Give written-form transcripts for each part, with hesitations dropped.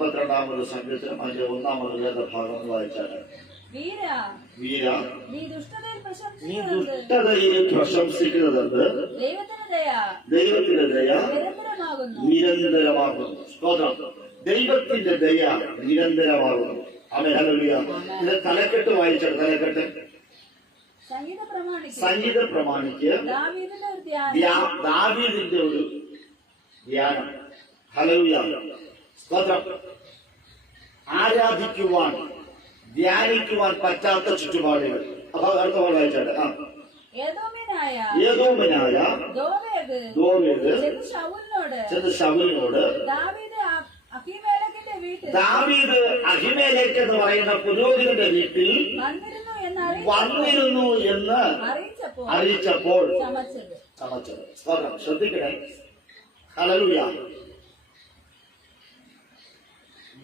52-ാമത് സംഖ്യത്തിലും അതിന്റെ 1-ാമത് വേദഭാഗം വായിച്ചാണ്. വീര, നീ ദുഷ്ടതയിൽ പ്രശംസിക്കുന്നതെന്ത്? ദൈവത്തിന്റെ ദയ നിരന്തരമാകുന്നു. സ്തോത്രം. ദൈവത്തിന്റെ ദയ നിരന്തരമാകുന്നു. ആമേൻ. ഹല്ലേലൂയ. ഇത് തലക്കെട്ട് വായിച്ചാണ്. തലക്കെട്ട് സംഗീത പ്രമാണിക്ക് ദാവീദിന്റെ ഒരു ധ്യാനം. ഹല്ലേലൂയ. സ്തോത്രം. ആരാധിക്കുവാൻ ധ്യാനിക്കുവാൻ പറ്റാത്ത ചുറ്റുപാടുകൾ. അപ്പൊ അടുത്ത പോലെ വായിച്ചാട്ടെ. ഏദോമിനായ ദോവേദ് ചെന്ന് ശൗലിനോട് ദാവീദ് അഹിമേലെക്ക് എന്ന് പറയുന്ന പുരോഹിതന്റെ വീട്ടിൽ വന്നിരുന്നു എന്ന് അറിയിച്ചപ്പോൾ ചമച്ചത്. സ്തോത്രം. ശ്രദ്ധിക്കണേ. ഹല്ലേലൂയ.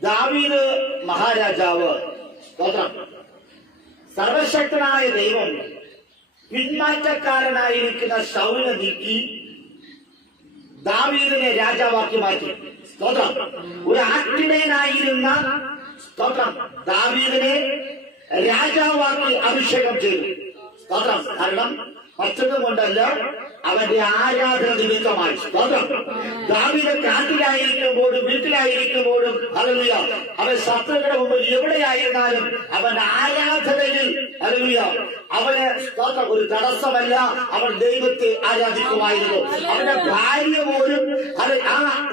ദാവീദ് മഹാരാജാവ്, സ്തോത്രം, സർവശക്തനായ ദൈവം പിന്മാറ്റക്കാരനായിരിക്കുന്ന ശൗലിനെ നീക്കി ദാവീദിനെ രാജാവാക്കി മാറ്റി. സ്തോത്രം. ഒരു ആട്ടിടയനായിരുന്ന, സ്തോത്രം, ദാവീദിനെ രാജാവാക്കി അഭിഷേകം ചെയ്തു. സ്തോത്രം. കാരണം മറ്റൊന്നും കൊണ്ടല്ല, അവന്റെ ആരാധന നിമിത്തമായി. സ്തോത്രം. ദാവീദ് കാട്ടിലായിരിക്കുമ്പോഴും വീട്ടിലായിരിക്കുമ്പോഴും, ഹല്ലേലൂയ, അവൻ ശത്രുക്കളുടെ മുമ്പിൽ എവിടെയായിരുന്നാലും അവന്റെ ആരാധനയിൽ, ഹല്ലേലൂയ, അവന്, സ്തോത്രം, ഒരു തടസ്സമല്ല. അവൻ ദൈവത്തെ ആരാധിക്കുമായിരുന്നു. അവന്റെ ഭാര്യ പോലും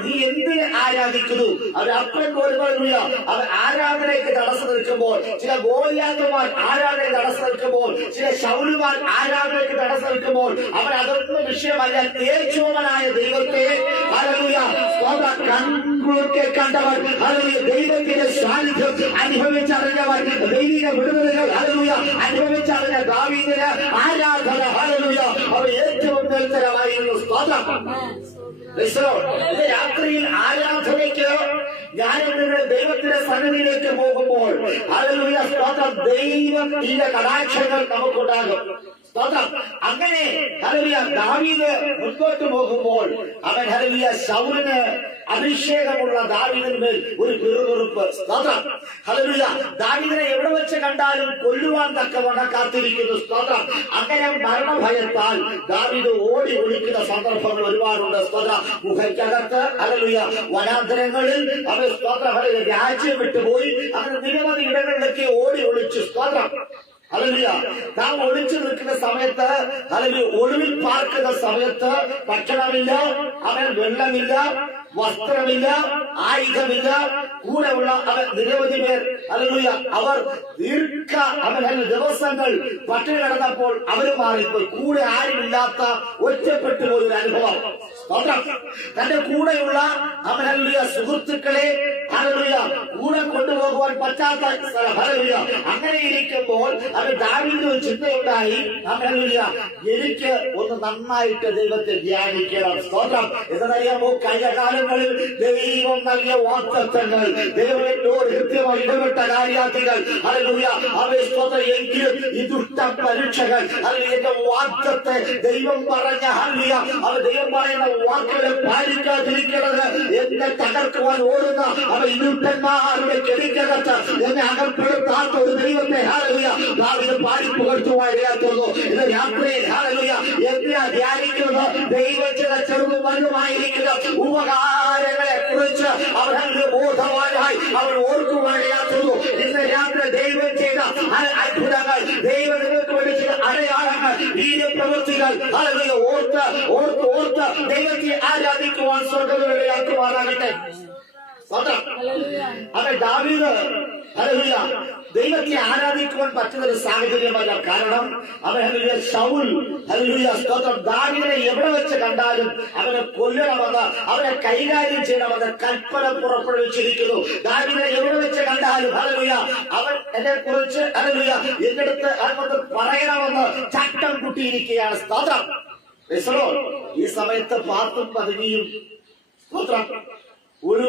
നീ എന്തിനെ ആരാധിക്കുന്നു, അവന്റെ അപ്പൻ പോലും, ഹല്ലേലൂയ, അവൻ ആരാധനയ്ക്ക് തടസ്സം നിൽക്കുമ്പോൾ, ചില ഗോലിയാത്തുമാർ ആരാധനയ്ക്ക് തടസ്സം നിൽക്കുമ്പോൾ, ചില ശൗലുമാർ ആരാധനയ്ക്ക് തടസ്സം നിൽക്കുമ്പോൾ, അവൻ അതൊന്നും വിഷയമല്ല. തേജോമനായ ദൈവത്തെ, ഹല്ലേലൂയ, സ്തോത്രം, കൺകുളിർക്കെ കണ്ടവർ, ഹല്ലേലൂയ, ദൈവത്തിന്റെ സാന്നിധ്യം അനുഭവിച്ചറിഞ്ഞവർ, ദൈവിക വിടുതലുകൾ, ഹല്ലേലൂയ, അനുഭവിച്ചറിഞ്ഞ ദാവീദിന് ആരാധന, ഹല്ലേലൂയ, അവ ഏറ്റവും നിരന്തരമായിരുന്നു. സ്തോത്രം. രാത്രിയിൽ ആരാധനയ്ക്ക് ഞാനിവിടെ ദൈവത്തിന്റെ സന്നിധിയിലേക്ക് പോകുമ്പോൾ, ഹല്ലേലൂയ, സ്തോത്രം, ദൈവത്തിന്റെ കടാക്ഷങ്ങൾ നമുക്കുണ്ടാകും. സ്തോത്രം. അങ്ങനെ, ഹല്ലേലൂയ, ദാവീദ് മുൻപോട്ട് പോകുമ്പോൾ അവൻ, ഹല്ലേലൂയ, ശൗലിന് അഭിഷേകമുള്ള ദാവീദിന്മേൽ ഒരു പിറുപിറുപ്പ്. സ്തോത്രം. ഹല്ലേലൂയ. ദാവീദിനെ എവിടെ വെച്ച് കണ്ടാലും കൊല്ലുവാൻ തക്കവണ്ണം കാത്തിരിക്കുന്നു. സ്തോത്രം. അങ്ങനെ മരണഭയത്താൽ ദാവീദ് ഓടി ഒളിക്കുന്ന സന്ദർഭങ്ങൾ ഒരുപാടുണ്ട്. സ്തോത്രം. ഗുഹയ്ക്കകത്ത്, ഹല്ലേലൂയ, വനാന്തരങ്ങളിൽ അവൻ, സ്തോത്രം, രാജ്യം വിട്ടുപോയി. അങ്ങനെ നിരവധി ഇടങ്ങളിലേക്ക് ഓടി ഒളിച്ചു. സ്തോത്രം. ഹല്ലേലൂയ. താൻ ഒളിച്ചു നിൽക്കുന്ന സമയത്ത്, ഹല്ലേലൂയ, ഒളിവിൽ പാർക്കുന്ന സമയത്ത് ഭക്ഷണമില്ല, അവൻ വെള്ളമില്ല, വസ്ത്രമില്ല, ആയുധമില്ല. കൂടെയുള്ള അവൻ നിരവധി പേർ, ഹല്ലേലൂയ, അവർ അവൻ ദിവസങ്ങൾ പട്ടിണി കിടന്നപ്പോൾ അവര് മാറിപ്പോയി. കൂടെ ആരുമില്ലാത്ത ഒറ്റപ്പെട്ടു പോയൊരു അനുഭവം. തന്റെ കൂടെയുള്ള അവൻ, ഹല്ലേലൂയ, സുഹൃത്തുക്കളെ, ഹല്ലേലൂയ, കൂടെ കൊണ്ടുപോകുവാൻ പറ്റാത്ത സ്ഥലം. ഹല്ലേലൂയ. അങ്ങനെ ഇരിക്കുമ്പോൾ അവൻ ദാവീദിന് ഒരു ചിന്തയുണ്ടായി. ഹല്ലേലൂയ, എനിക്ക് ഒന്ന് നന്നായിട്ട് ദൈവത്തെ ധ്യാനിക്കണം. സ്തോത്രം. എന്നറിയാമോ, കഴിഞ്ഞ കാലങ്ങളിൽ ദൈവം നൽകിയ വാഗ്ദത്തങ്ങൾ, ദൈവത്തോട് കൃത്യമായി ഇടപെട്ട കാര്യാർത്ഥികൾ, ഹല്ലേലൂയ, അവയെ, സ്തോത്രം, എങ്കിലും ഈ ദുഷ്ട പരീക്ഷകൾ, അല്ലെങ്കിൽ എന്റെ വാഗ്ദത്തെ ദൈവം പറഞ്ഞ, ഹല്ലേലൂയ, അവ ദൈവം പറയുന്ന വാക്കുകളെ പാലിക്കാതിരിക്കുന്നത് എന്നെ തകർക്കുവാൻ ഓടുന്ന അവ ഇരുട്ടന്മാരുടെ കെടിക്കകത്ത് എന്നെ അകപ്പെടുത്താത്ത ഒരു ദൈവത്തെ, ഹല്ലേലൂയ, ദാവീദ് പാടിപ്പുകഴ്ത്തുവാൻ ഇടയാക്കുന്നു. ഇന്ന് രാത്രിയിൽ, ഹല്ലേലൂയ, എന്തിനാ ധ്യാനിക്കുന്നത്? ദൈവം ചില ചെറുതും വലുതുമായിരിക്കുന്ന ഉപകാരങ്ങളെ കുറിച്ച് അവൻ ബോധവാനായി അവൻ ഓർക്കുവാൻ ഇടയാക്കുന്നു. ഇന്ന് രാത്രി ദൈവം ചെയ്ത അത്ഭുതങ്ങൾ, ദൈവം നിങ്ങൾക്ക് വേണ്ടി ചെയ്ത അടയാളങ്ങൾ, വീര്യപ്രവൃത്തികൾ, ഹല്ലേലൂയ, ഓർത്ത് ഓർത്ത് ഓർത്ത് ദൈവത്തെ ആരാധിക്കുവാൻ സ്വർഗ്ഗത്തിലാക്കുവാനാകട്ടെ. അവൻ ദാവീദ്, ഹല്ലേലൂയ, ദൈവത്തെ ആരാധിക്കുവാൻ പറ്റുന്ന ഒരു സാഹചര്യമല്ല. കാരണം അവൻ, ഹല്ലേലൂയ, ശൗൽ, ഹല്ലേലൂയ, സ്തോത്രം, ദാവീദിനെ എവിടെ വെച്ച് കണ്ടാലും അവനെ കൊല്ലണമെന്ന്, അവനെ കൈകാര്യം ചെയ്യണമെന്ന് കൽപ്പന പുറപ്പെടുവിച്ചിരിക്കുന്നു. ദാവീദിനെ എവിടെ വെച്ച് കണ്ടാലും, ഹല്ലേലൂയ, അവൻ എന്നെ കുറിച്ച്, ഹല്ലേലൂയ, എന്റെ അടുത്ത് അതൊന്ന് പറയണമെന്ന് ചട്ടം കൂട്ടിയിരിക്കുകയാണ്. സ്തോത്രം. ഈ സമയത്ത് പാത്തും പതുങ്ങിയും, സ്തോത്രം, ഒരു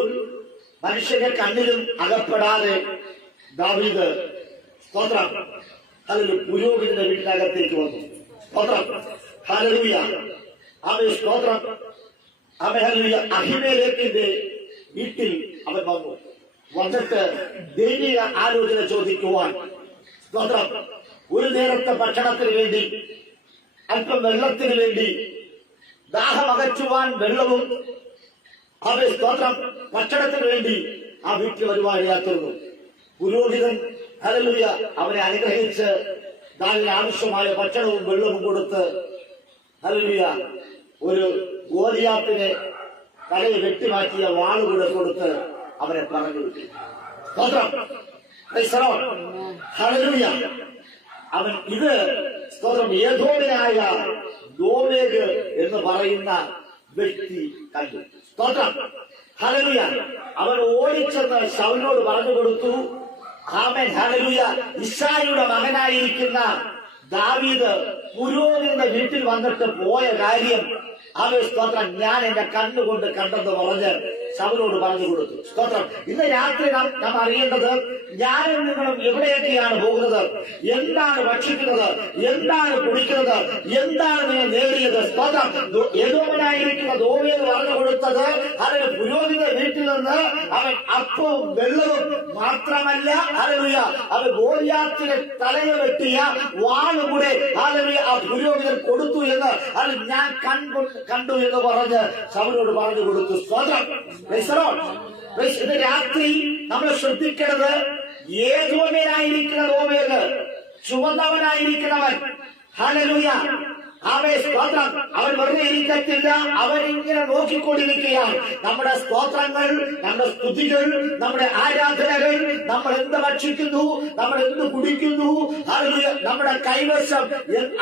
മനുഷ്യന്റെ കണ്ണിലും അകപ്പെടാതെ ദാവീദ്, സ്തോത്രം, ഹല്ലേലൂയ, പുരോഹിതന്റെ വീട്ടിനകത്തേക്ക് വന്നു. സ്തോത്രം. ഹല്ലേലൂയ. അവൻ, സ്തോത്രം, അവൻ, ഹല്ലേലൂയ, അഹിമേലെക്കിന്റെ വീട്ടിൽ അവൻ വന്നു. വന്നിട്ട് ദൈവിക ആലോചന ചോദിക്കുവാൻ. സ്തോത്രം. ഒരു നേരത്തെ ഭക്ഷണത്തിന് വേണ്ടി, അല്പം വെള്ളത്തിന് വേണ്ടി, ദാഹമകറ്റുവാൻ വെള്ളവും, അവരെ സ്തോത്രം ഭക്ഷണത്തിന് വേണ്ടി ആ വീട്ടിൽ വരുവാൻ യാത്രന്നു. പുരോഹിതൻ ഹല്ലേലൂയ അവനെ അനുഗ്രഹിച്ച് നാളിന് ആവശ്യമായ ഭക്ഷണവും വെള്ളവും കൊടുത്ത് ഹല്ലേലൂയ ഒരു ഗോലിയാത്തിനെ തലയെ വെട്ടിമാറ്റിയ വാളുകൂടെ കൊടുത്ത് അവനെ പറഞ്ഞു വിട്ടു. സ്തോത്രം. ഹല്ലേലൂയ. അവൻ ഇത് സ്തോത്രം ഏദോമിനായ ദോവേഗ് എന്ന് പറയുന്ന വ്യക്തി കണ്ടു. സ്തോത്രം. ഹല്ലേലൂയ. അവൻ ഓടിച്ചെന്ന് ശൗലിനോട് പറഞ്ഞു കൊടുത്തു. ആമേൻ. ഹല്ലേലൂയ. ഇശ്ശായിയുടെ മകനായിരിക്കുന്ന ദാവീദ് പുരോഹിതന്റെ വീട്ടിൽ വന്നിട്ട് പോയ കാര്യം അവൻ സ്തോത്രം ഞാൻ എന്റെ കണ്ണുകൊണ്ട് കണ്ടെന്ന് പറഞ്ഞ് ശൗലിനോട് പറഞ്ഞു കൊടുത്തു. സ്തോത്രം. ഇന്ന് രാത്രി നാം അറിയേണ്ടത് ഞാനും നിങ്ങളും എവിടെയൊക്കെയാണ് പോകുന്നത്, എന്താണ് ഭക്ഷിക്കുന്നത്, എന്താണ് കുടിക്കുന്നത്, എന്താണ് നിങ്ങൾ നേടിയത്. സ്തോത്രം. ഏദോമിനായിരിക്കുന്ന ദോവേഗ് പറഞ്ഞു കൊടുത്തത് അവന് പുരോഹിത വീട്ടിൽ നിന്ന് അവൻ അപ്പവും വെള്ളവും മാത്രമല്ല ഹല്ലേലൂയ അവൻ ഗോലിയാത്തിനെ തലയെ വെട്ടിയ വാളുകൂടെ ഹല്ലേലൂയ ആ പുരോഹിതൻ കൊടുത്തു എന്ന് അത് ഞാൻ കണ്ടു എന്ന് പറഞ്ഞ് ശൗലിനോട് പറഞ്ഞു കൊടുത്തു. സ്തോത്രം. ഇന്ന് രാത്രി നമ്മൾ ശ്രദ്ധിക്കേണ്ടത് ഏദോമ്യനായിരിക്കുന്ന ദോവേഗ്, ചുവന്നവനായിരിക്കുന്നവൻ ഹല്ലേലൂയ അവൻ സ്തോത്രം. അവൻ വെറുതെ ഇരിക്കത്തില്ല, അവൻ ഇങ്ങനെ നോക്കിക്കൊണ്ടിരിക്കുകയാണ്. നമ്മുടെ സ്തോത്രങ്ങൾ, നമ്മുടെ സ്തുതികൾ, നമ്മുടെ ആരാധനകൾ, നമ്മൾ എന്ത് ഭക്ഷിക്കുന്നു, നമ്മൾ എന്ത് കുടിക്കുന്നു, നമ്മുടെ കൈവശം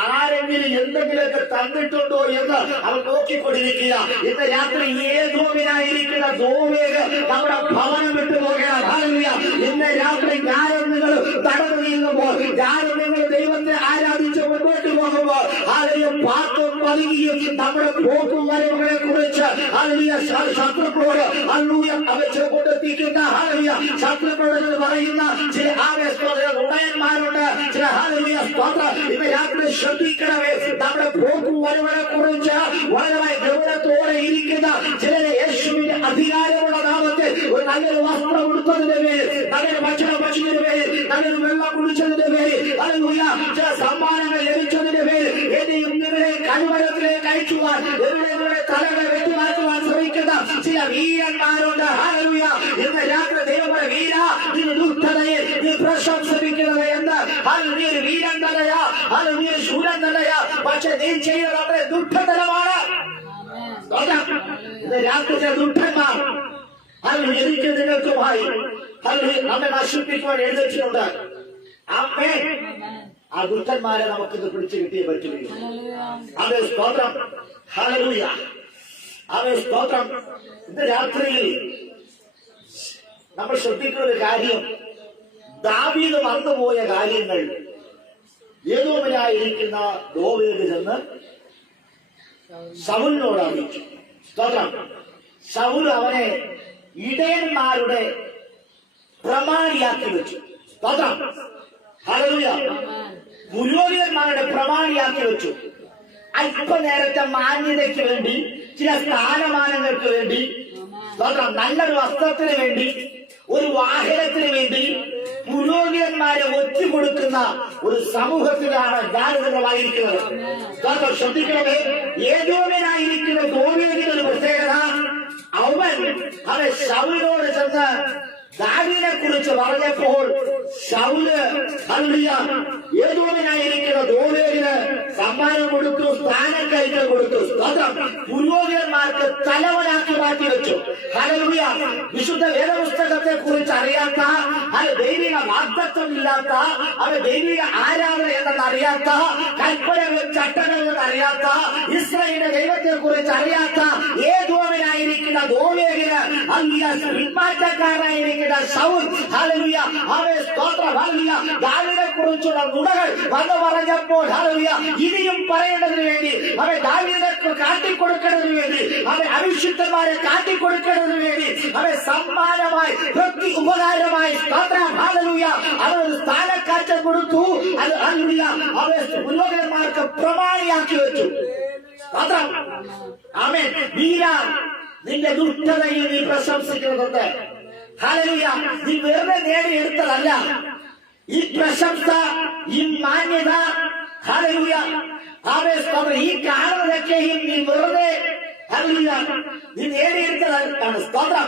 ആരെങ്കിലും എന്തെങ്കിലുമൊക്കെ തന്നിട്ടുണ്ടോ എന്ന് അവൻ നോക്കിക്കൊണ്ടിരിക്കുക. ഇന്ന് രാത്രി ഏദോമിനായിരിക്കുന്ന ദോവേഗ് നമ്മുടെ ഭവനം വിട്ടുപോകണം. ഹല്ലേലൂയ. ഇന്ന് രാത്രി ഞാനും നിങ്ങൾ തടഞ്ഞു നീങ്ങുമ്പോൾ, ഞാനും നിങ്ങൾ ദൈവത്തെ ആരാധിച്ച് മുന്നോട്ട് പോകുമ്പോൾ പാട്ടും പതുകിയും നമ്മുടെ പോക്കും വരവുകളെ കുറിച്ച് ശത്രുക്കളോട് കൊണ്ടെത്തിക്കുന്ന ശത്രുക്കളോട് പറയുന്ന ചില ഉടയന്മാരുണ്ട്, ചില സ്തോത്രം. ഇന്ന് രാത്രി ശ്രദ്ധിക്കണമേ. നമ്മുടെ പോക്കും വരവുകളെ കുറിച്ച് വളരെ ഗൗരവത്തോടെ ഇരിക്കുന്ന ചിലരെ യേശുവിന്റെ അധികാരമുള്ള നാമത്തിൽ ഒരു നല്ലൊരു വസ്ത്രം കൊടുത്തതിന്റെ പേര്, നല്ലൊരു ഭക്ഷണം ഭക്ഷിച്ചതിന്റെ പേര്, നല്ലൊരു വെള്ളം കുടിച്ചതിന്റെ പേര്, ചില സമ്മാനങ്ങൾ ലഭിച്ചതിന്റെ പേര് ഇവരെ കഴിവരത്തിലേക്ക് അയച്ചുവാൻ, ഇവരുടെ തലകളെ വെട്ടിമാറ്റുവാൻ ശ്രമിക്കുന്ന ചില വീരന്മാരുണ്ട്. ഹല്ലേലൂയ. ഇന്ന് രാത്രി ദൈവമേ വീര, നീ ദുഷ്ടതയെ നീ പ്രശംസിക്കുന്നത് എന്ന്. നീ ഒരു വീരൻ തലയാ, നീ ഒരു ശൂരൻ തലയാ, പക്ഷെ നീ ചെയ്യുന്നത് അവരെ ദുഷ്ടതലമാണ്. ഇന്ന് രാത്രി ചില ദുഷ്ടന്മാർ എനിക്ക് നിങ്ങൾക്കുമായി നമ്മെ നശിപ്പിക്കുവാൻ എഴുതിച്ചിട്ടുണ്ട്. അമ്മേ ആ ദുഷ്ടന്മാരെ നമുക്കിന്ന് പിടിച്ചു കിട്ടിയേ പറ്റുകയുള്ളൂ. അവേ സ്തോത്രം. ഹല്ലേലൂയ. അവേ സ്തോത്രം. ഇന്ന് രാത്രിയിൽ നമ്മൾ ശ്രദ്ധിക്കുന്ന ഒരു കാര്യം, ദാവീദ് മറന്നുപോയ കാര്യങ്ങൾ ഏദോമിനായിരിക്കുന്ന ദോവേഗ് ചെന്ന് ശൗലിനോട് അറിയിച്ചു. സ്തോത്രം. ശൗൽ അവനെ ഇടയന്മാരുടെ പ്രമാണിയാക്കി വെച്ചു. സ്തോത്രം. ഹല്ലേലൂയ. പുരോഹിതന്മാരുടെ പ്രമാണിയാക്കി വെച്ചു. അല്പനേരത്തെ മാന്യതയ്ക്ക് വേണ്ടി, ചില സ്ഥാനമാനങ്ങൾക്ക് വേണ്ടി, നല്ലൊരു വസ്ത്രത്തിന് വേണ്ടി, ഒരു വാഹനത്തിന് വേണ്ടി പുരോഹിതന്മാരെ ഒറ്റുകൊടുക്കുന്ന ഒരു സമൂഹത്തിലാണ് ജാഗ്രതമായിരിക്കുന്നത്. ശ്രദ്ധിക്കണമേ. ഏദോമിനായിരിക്കുന്ന ദോവേഗിന്റെ ഒരു പ്രത്യേകത, അവൻ ശൗലിനോട് ചെന്ന് ദാവീദിനെ കുറിച്ച് പറഞ്ഞപ്പോൾ ശൗല് ഹല്ലേലൂയ ഏദോമിനായിരിക്കുന്ന ദോവേഗിന് സമ്മാനം കൊടുത്തു, സ്ഥാനക്കയറ്റം കൊടുത്തു. പുരോഹിതന്മാർക്ക് തലവനാക്കി മാറ്റി വെച്ചു. ഹല്ലേലൂയ. വിശുദ്ധ വേദപുസ്തകത്തെ കുറിച്ച് അറിയാത്ത, അത് ദൈവിക വാഗ്ദത്തം ഇല്ലാത്ത, അത് ദൈവിക ആരാധന എന്നത് അറിയാത്ത, കൽപ്പനകൾ ചട്ടങ്ങൾ എന്നറിയാത്ത, ഇസ്രായേലിന്റെ ദൈവത്തെ കുറിച്ച് അറിയാത്ത ഏദോമിനായിരിക്കുന്ന ദോവേഗിന് പിന്മാറ്റക്കാരനായിരിക്കുന്ന ശൗൽ ഹല്ലേലൂയ അവൻ സ്തോത്രം ഹല്ലേലൂയ ദാവീദിനെ കുറിച്ചുള്ള നുണകൾ വന്നു പറഞ്ഞപ്പോൾ ഹല്ലേലൂയ ഇനിയും പറയേണ്ടതിന് വേണ്ടി, അവൻ ദാവീദിനെ കാട്ടിക്കൊടുക്കേണ്ടതിന് വേണ്ടി, അവൻ അവിശുദ്ധന്മാരെ കാട്ടിക്കൊടുക്കേണ്ടതിന് വേണ്ടി, അവൻ സമ്മാനമായി വ്യക്തി ഉപകാരമായി സ്തോത്രം ഹല്ലേലൂയ അവനൊരു സ്ഥാനക്കയറ്റം കൊടുത്തു. അത് ഹല്ലേലൂയ അവൻ പുരോഹിതന്മാർക്ക് പ്രമാണിയാക്കി വെച്ചു. സ്തോത്രം. ആമേൻ. വീര, നിന്റെ ദുഷ്ടതയിൽ നീ പ്രശംസിക്കുന്നുണ്ട്. ഹല്ലേലൂയ, നീ വെറുതെ നേടിയെടുത്തതല്ല ഈ പ്രശംസ, ഈ മാന്യത. ഹല്ലേലൂയ, ഈ കാണുന്നതൊക്കെയും നീ വെറുതെ നീ നേടിയെടുത്തതാണ്. സ്തോത്രം.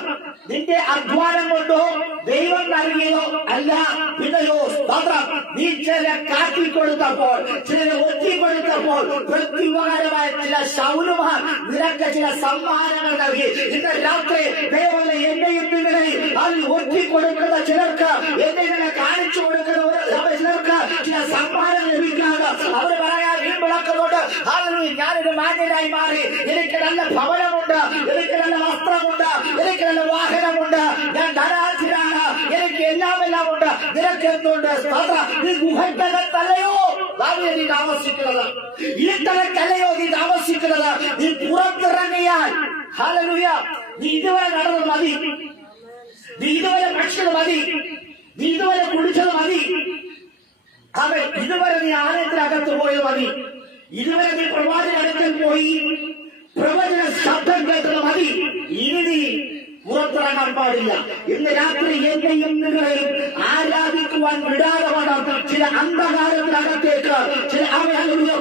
നിന്റെ അധ്വാനം കൊണ്ടോ ദൈവം നൽകിയതോ അല്ല. പിന്നെയോ സ്തോത്രം, നീ ചില കാട്ടിക്കൊടുത്തപ്പോൾ, ചില ഒറ്റിക്കൊടുത്തപ്പോൾ പ്രത്യുപകാരമായ ചില ശൗലുമാർ നിനക്ക് ചില സമ്മാനങ്ങൾ നൽകി. ഇന്ന് രാത്രി ദൈവം എന്നെയും നിങ്ങളെയും അതിൽ ഒറ്റിക്കൊടുക്കുന്ന ചിലർക്ക്, എന്നെ കാണിച്ചു കൊടുക്കുന്ന ചിലർക്ക് ചില സമ്മാനം ലഭിക്കാതെ അവർ പറയാൻ വീമ്പിളക്കുന്നുണ്ട്. ഞാനൊരു മാന്യനായി മാറി, എനിക്ക് നല്ല ഭവനമുണ്ട്, എനിക്ക് നല്ല വസ്ത്രമുണ്ട്, എനിക്ക് നല്ല വാഹനമുണ്ട്, ഞാൻ ധനാധിരാണ്, എനിക്ക് എല്ലാം ഉണ്ട്. നിനക്ക് എന്തുണ്ട്? നീ ഗുഹയ്ക്കകത്തല്ലയോ നീ താമസിക്കുന്നത്, ഇരുട്ടകത്തല്ലയോ നീ താമസിക്കുന്നത്. നീ പുറത്തിറങ്ങിയാൽ ഹല്ലേലൂയ, നീ ഇതുവരെ നടന്നത് മതി, നീ ഇതുവരെ ഭക്ഷിച്ചത് മതി, നീ ഇതുവരെ കുടിച്ചത് മതി, അവൻ ഇതുവരെ നീ ആലയത്തിനകത്ത് പോയത് മതി, ഇതുവരെ നീ പ്രവാചക അടുക്കൽ പോയി പ്രവചന ശബ്ദം കേട്ടത് മതി. ഇനി നീ പുറത്തിറങ്ങാൻ പാടില്ല. ഇന്ന് രാത്രി എന്നെയും നിങ്ങളെയും ആരാധിക്കുവാൻ വിടാതെ വേണം ചില അന്ധകാരത്തിനകത്തേക്ക്, ചില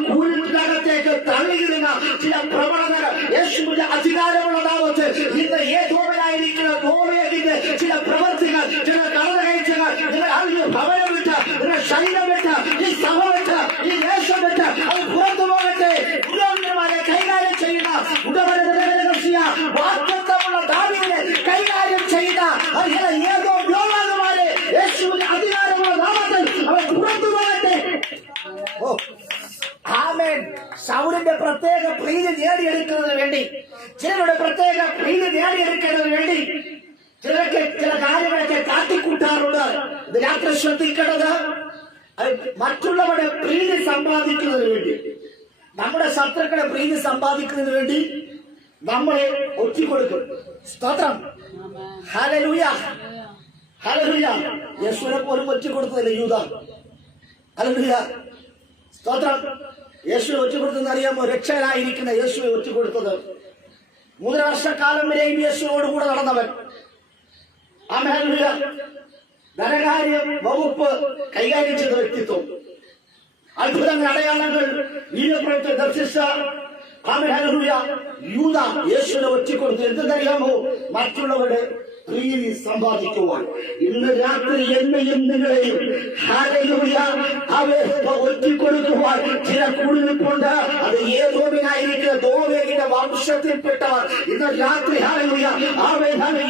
കൂരിനകത്തേക്ക് തള്ളിയിടുന്ന ചില പ്രവണതകൾ യേശുവിന്റെ അധികാരമുള്ള നാമത്തിൽ ഇന്ന് ഏതോവനായിരിക്കുന്ന ഗോവയുടെ ചില പ്രവർത്തികൾ, ചില കളകയച്ചകൾ, നിങ്ങൾ ഭവനം വിട്ട്, നിങ്ങൾ ശരീരം വിട്ട്, ഈ സഭ വിട്ട്, ഈ ദേശം വിട്ട് അത് പുറത്തു പോകട്ടെ. പുരോഹിതന്മാരെ കൈകാര്യം ചെയ്യുന്ന വാക്തത്വമുള്ള ദാവീദിനെ കൈകാര്യം ചെയ്ത ഏതോ യോവാനുമാരെ യേശുവിന്റെ അധികാരമുള്ള നാമത്തിൽ അവർ പുറത്തു പോകട്ടെ. ആമേൻ. ശൗലിന്റെ പ്രത്യേക പ്രീതി നേടിയെടുക്കുന്നതിന് വേണ്ടി, ചിലരുടെ പ്രത്യേക പ്രീതി നേടിയെടുക്കുന്നതിന് വേണ്ടി ചിലർക്ക് ചില കാര്യങ്ങളൊക്കെ കാട്ടിക്കൂട്ടാറുണ്ട്. ഇത് രാത്രി ശ്രദ്ധിക്കേണ്ടത്, മറ്റുള്ളവരുടെ പ്രീതി സമ്പാദിക്കുന്നതിന് വേണ്ടി, നമ്മുടെ ശത്രുക്കളെ പ്രീതി സമ്പാദിക്കുന്നതിന് വേണ്ടി നമ്മളെ ഒറ്റിക്കൊടുക്കും. സ്തോത്രം. Hallelujah, hallelujah. യേശുവിനെ പോലും ഒറ്റിക്കൊടുത്തതല്ലേ യൂദ. ഹല്ലേലൂയ, സ്തോത്രം. യേശുവിനെ ഒറ്റിക്കൊടുത്തെന്ന് അറിയാമോ? രക്ഷകനായിരിക്കുന്ന യേശുവെ ഒറ്റിക്കൊടുത്തത് 3 വർഷക്കാലം വരെയും യേശുവോടുകൂടെ നടന്നവൻ. ആമേൻ. ഹല്ലേലൂയ. ധനകാര്യം വകുപ്പ് കൈകാര്യം ചെയ്ത വ്യക്തിത്വം, അത്ഭുതങ്ങൾ, അടയാളങ്ങൾ, വീരപ്രവൃത്തി ദർശിച്ച ആമേൻ. ഹല്ലേലൂയ. യൂദ യേശുവിനെ ഒറ്റിക്കൊടുത്തു. എന്തെന്നറിയാമോ? മറ്റുള്ളവരുടെ പ്രീതി സമ്പാദിക്കുവാൻ. ഇന്ന് രാത്രി എന്നെയും നിങ്ങളെയും ഹല്ലേലൂയ അവരെ ഒറ്റിക്കൊടുക്കുവാൻ ചില കുടുംബമുണ്ട്. അത് ഏതോമിനായിരിക്കുന്ന ദോവേഗിന്റെ വംശത്തിൽപ്പെട്ടവർ ഇന്ന് രാത്രി ഹല്ലേലൂയ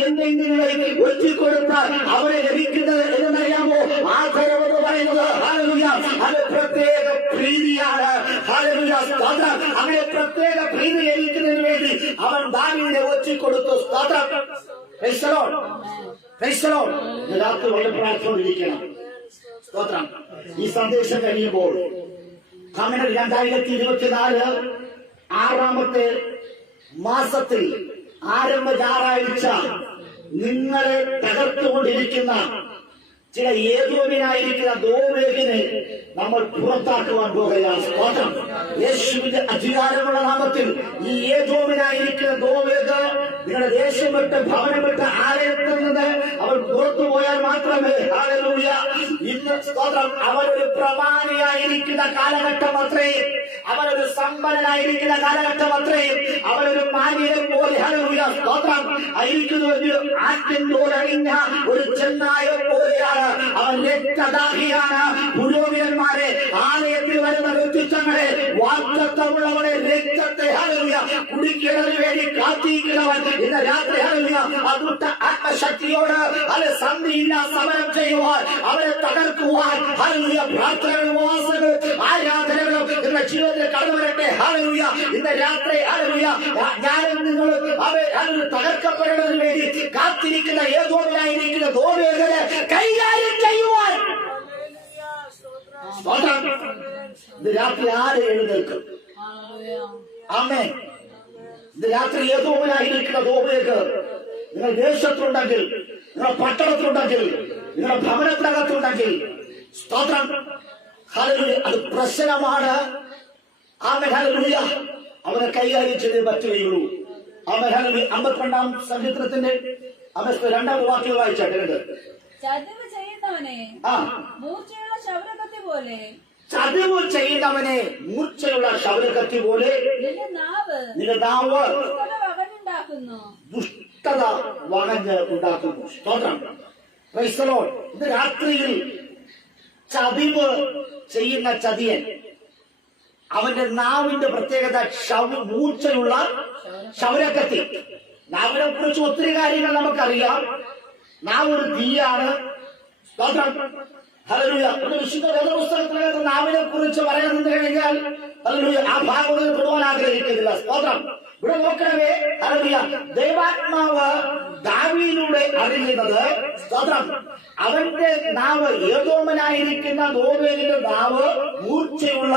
എന്നെയും നിങ്ങളെയും ഒറ്റിക്കൊടുത്താൽ അവരെ ലഭിക്കുന്നത് എന്നറിയാമോ? ആദരവെന്ന് പറയുന്നത് ഹല്ലേലൂയ അത് പ്രത്യേക പ്രീതിയാണ്. ഹല്ലേലൂയ. അങ്ങനെ പ്രത്യേക പ്രീതി ലഭിക്കുന്നതിന് വേണ്ടി അവൻ ദാവീദിനെ ഒറ്റിക്കൊടുത്തു. സ്തോത്രം. രാത്രി വളരെ പ്രാർത്ഥിച്ചുകൊണ്ടിരിക്കണം. സ്തോത്രം. ഈ സന്ദേശം കഴിയുമ്പോൾ 2024 6ാമത്തെ മാസത്തിൽ ആരംഭ ഞായറാഴ്ച നിങ്ങളെ തകർത്തുകൊണ്ടിരിക്കുന്ന ചില ഏതോമിനായിരിക്കുന്ന ദോവേഗിനെ നമ്മൾ പുറത്താക്കുവാൻ പോകുകയാണ്. സ്തോത്രം. യേശുവിന്റെ അധികാരമുള്ള നാമത്തിൽ ഈ ഏതോമിനായിരിക്കുന്ന ദോവേഗ് നിങ്ങളുടെ ദേശം വിട്ട്, ഭവനം വിട്ട്, ആലയത്തിൽ നിന്ന് അവൻ പുറത്തു പോയാൽ മാത്രമേ ഹല്ലേലൂയ ഇന്ന് സ്തോത്രം അവനൊരു പ്രമാണിയായിരിക്കുന്ന കാലഘട്ടം അത്രയും, അവനൊരു സമ്പന്നനായിരിക്കുന്ന കാലഘട്ടം അത്രയും, അവനൊരു മാന്യനെ പോലെ ഹല്ലേലൂയ സ്തോത്രം ആയിരിക്കുന്നുവെങ്കിൽ ആറ്റിൻതോലണിഞ്ഞ ഒരു ചെന്നായ പോലെയാണ് അവൻ. രക്തദാഹിയാണ്. പുരോഹിതന്മാരെ, ആലയത്തിൽ വരുന്ന വ്യക്തിത്വങ്ങളെ, വാഗ്ദത്തമുള്ളവരെ രക്തത്തെ ഹല്ലേലൂയ കുടിക്കുന്നതിന് വേണ്ടി കാത്തിരിക്കുന്നവൻ ഇന്ന് രാത്രി ഹല്ലേലൂയ അതുട്ട ആത്മശക്തിയോട് അവരെ സന്ധിയില്ല സമരം ചെയ്യുവാൻ, അവരെ തകർക്കുവാൻ ഹല്ലേലൂയ പ്രാർത്ഥനകളും ഉപവാസങ്ങളും ആരാധനകളും നിങ്ങളുടെ ജീവിതത്തിൽ കടന്നു വരട്ടെ. ഹല്ലേലൂയ ഇന്ന് രാത്രി ഹല്ലേലൂയ ഞാനും നിങ്ങളും അവരെ തകർക്കപ്പെടുന്നതിന് വേണ്ടി കാത്തിരിക്കുന്ന ഏതോമിനായിരിക്കുന്ന ദോവേഗനെ കൈകാര്യം ചെയ്യുവാൻ ഇന്ന് രാത്രി ആര് എഴുന്നേൽക്കും? ആമേൻ. ഇന്ന് രാത്രി ഏതോമിനായിരിക്കുന്ന ദോവേഗ് നിങ്ങൾ ദേശത്തുണ്ടെങ്കിൽ, നിങ്ങളുടെ പട്ടണത്തിലുണ്ടെങ്കിൽ, നിങ്ങളുടെ ഭവനത്തിനകത്തുണ്ടെങ്കിൽ സ്തോത്രം ഹല്ലേലൂയ അത് പ്രശ്നമാണ്. ആമേൻ. ഹല്ലേലൂയ അവനെ കൈകാര്യം ചെയ്തേ പറ്റുകയുള്ളൂ. ആമേൻ. ഹല്ലേലൂയ 52-ാം സങ്കീർത്തനത്തിന്റെ രണ്ടാമത്തെ വാക്യം വായിച്ചാട്ടുണ്ട്. ചതിവ് ചെയ്യുന്നവനെ മൂർച്ചയുള്ള ശവരകത്തി പോലെ, ചതിവ് ചെയ്യുന്നവനെ മൂർച്ചയുള്ള ശവരകത്തി പോലെ നിന്റെ നാവ് വകനുണ്ടാക്കുന്നു, ദുഷ്ടത വകഞ്ഞ് ഉണ്ടാക്കുന്നു. സ്തോത്രം. Price the Lord. ഇന്ന് രാത്രിയിൽ ചതിവ് ചെയ്യുന്ന ചതിയൻ, അവന്റെ നാവിന്റെ പ്രത്യേകത മൂർച്ചയുള്ള ശവരക്കത്തി. നാവിനെ കുറിച്ച് ഒത്തിരി കാര്യങ്ങൾ നമുക്കറിയാം. നാവ് ഒരു തീയാണ്. സ്തോത്രം. ഹല്ലേലൂയ. വിശുദ്ധ വേദപുസ്തകത്തിനകത്ത് നാവിനെ കുറിച്ച് പറയുന്നത് കഴിഞ്ഞാൽ ഹല്ലേലൂയ ആ ഭാഗങ്ങൾ തൊടുവാൻ ആഗ്രഹിക്കുന്നില്ല. സ്തോത്രം. ഇവിടെ നോക്കണമേ, ഹല്ലേലൂയ, ദൈവാത്മാവ് ദാവീദിലൂടെ അറിയുന്നത്, സ്തോത്രം, അവന്റെ നാവ് ഏദോമനായിരിക്കുന്ന ദോവേലിന്റെ നാവ് മൂർച്ചയുള്ള